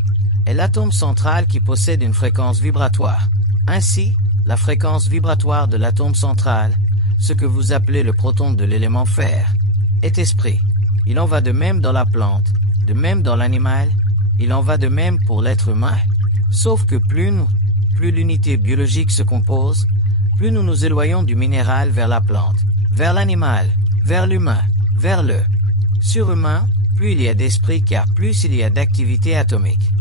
est l'atome central qui possède une fréquence vibratoire. Ainsi, la fréquence vibratoire de l'atome central, ce que vous appelez le proton de l'élément fer, est esprit. Il en va de même dans la plante, de même dans l'animal, il en va de même pour l'être humain. Sauf que plus l'unité biologique se compose, plus nous nous éloignons du minéral vers la plante, vers l'animal, vers l'humain, vers le surhumain, plus il y a d'esprit car plus il y a d'activité atomique.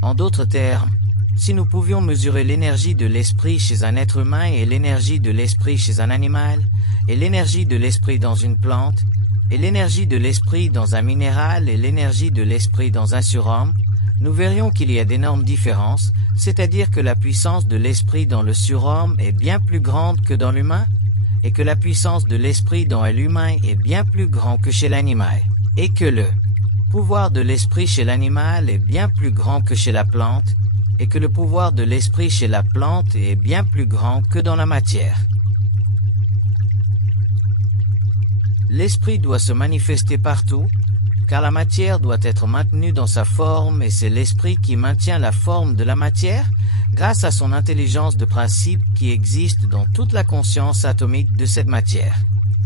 En d'autres termes, si nous pouvions mesurer l'énergie de l'esprit chez un être humain et l'énergie de l'esprit chez un animal, et l'énergie de l'esprit dans une plante, et l'énergie de l'esprit dans un minéral et l'énergie de l'esprit dans un surhomme, nous verrions qu'il y a d'énormes différences, c'est-à-dire que la puissance de l'esprit dans le surhomme est bien plus grande que dans l'humain, et que la puissance de l'esprit dans l'humain est bien plus grande que chez l'animal, et que le pouvoir de l'esprit chez l'animal est bien plus grand que chez la plante, et que le pouvoir de l'esprit chez la plante est bien plus grand que dans la matière. L'esprit doit se manifester partout, car la matière doit être maintenue dans sa forme et c'est l'esprit qui maintient la forme de la matière grâce à son intelligence de principe qui existe dans toute la conscience atomique de cette matière.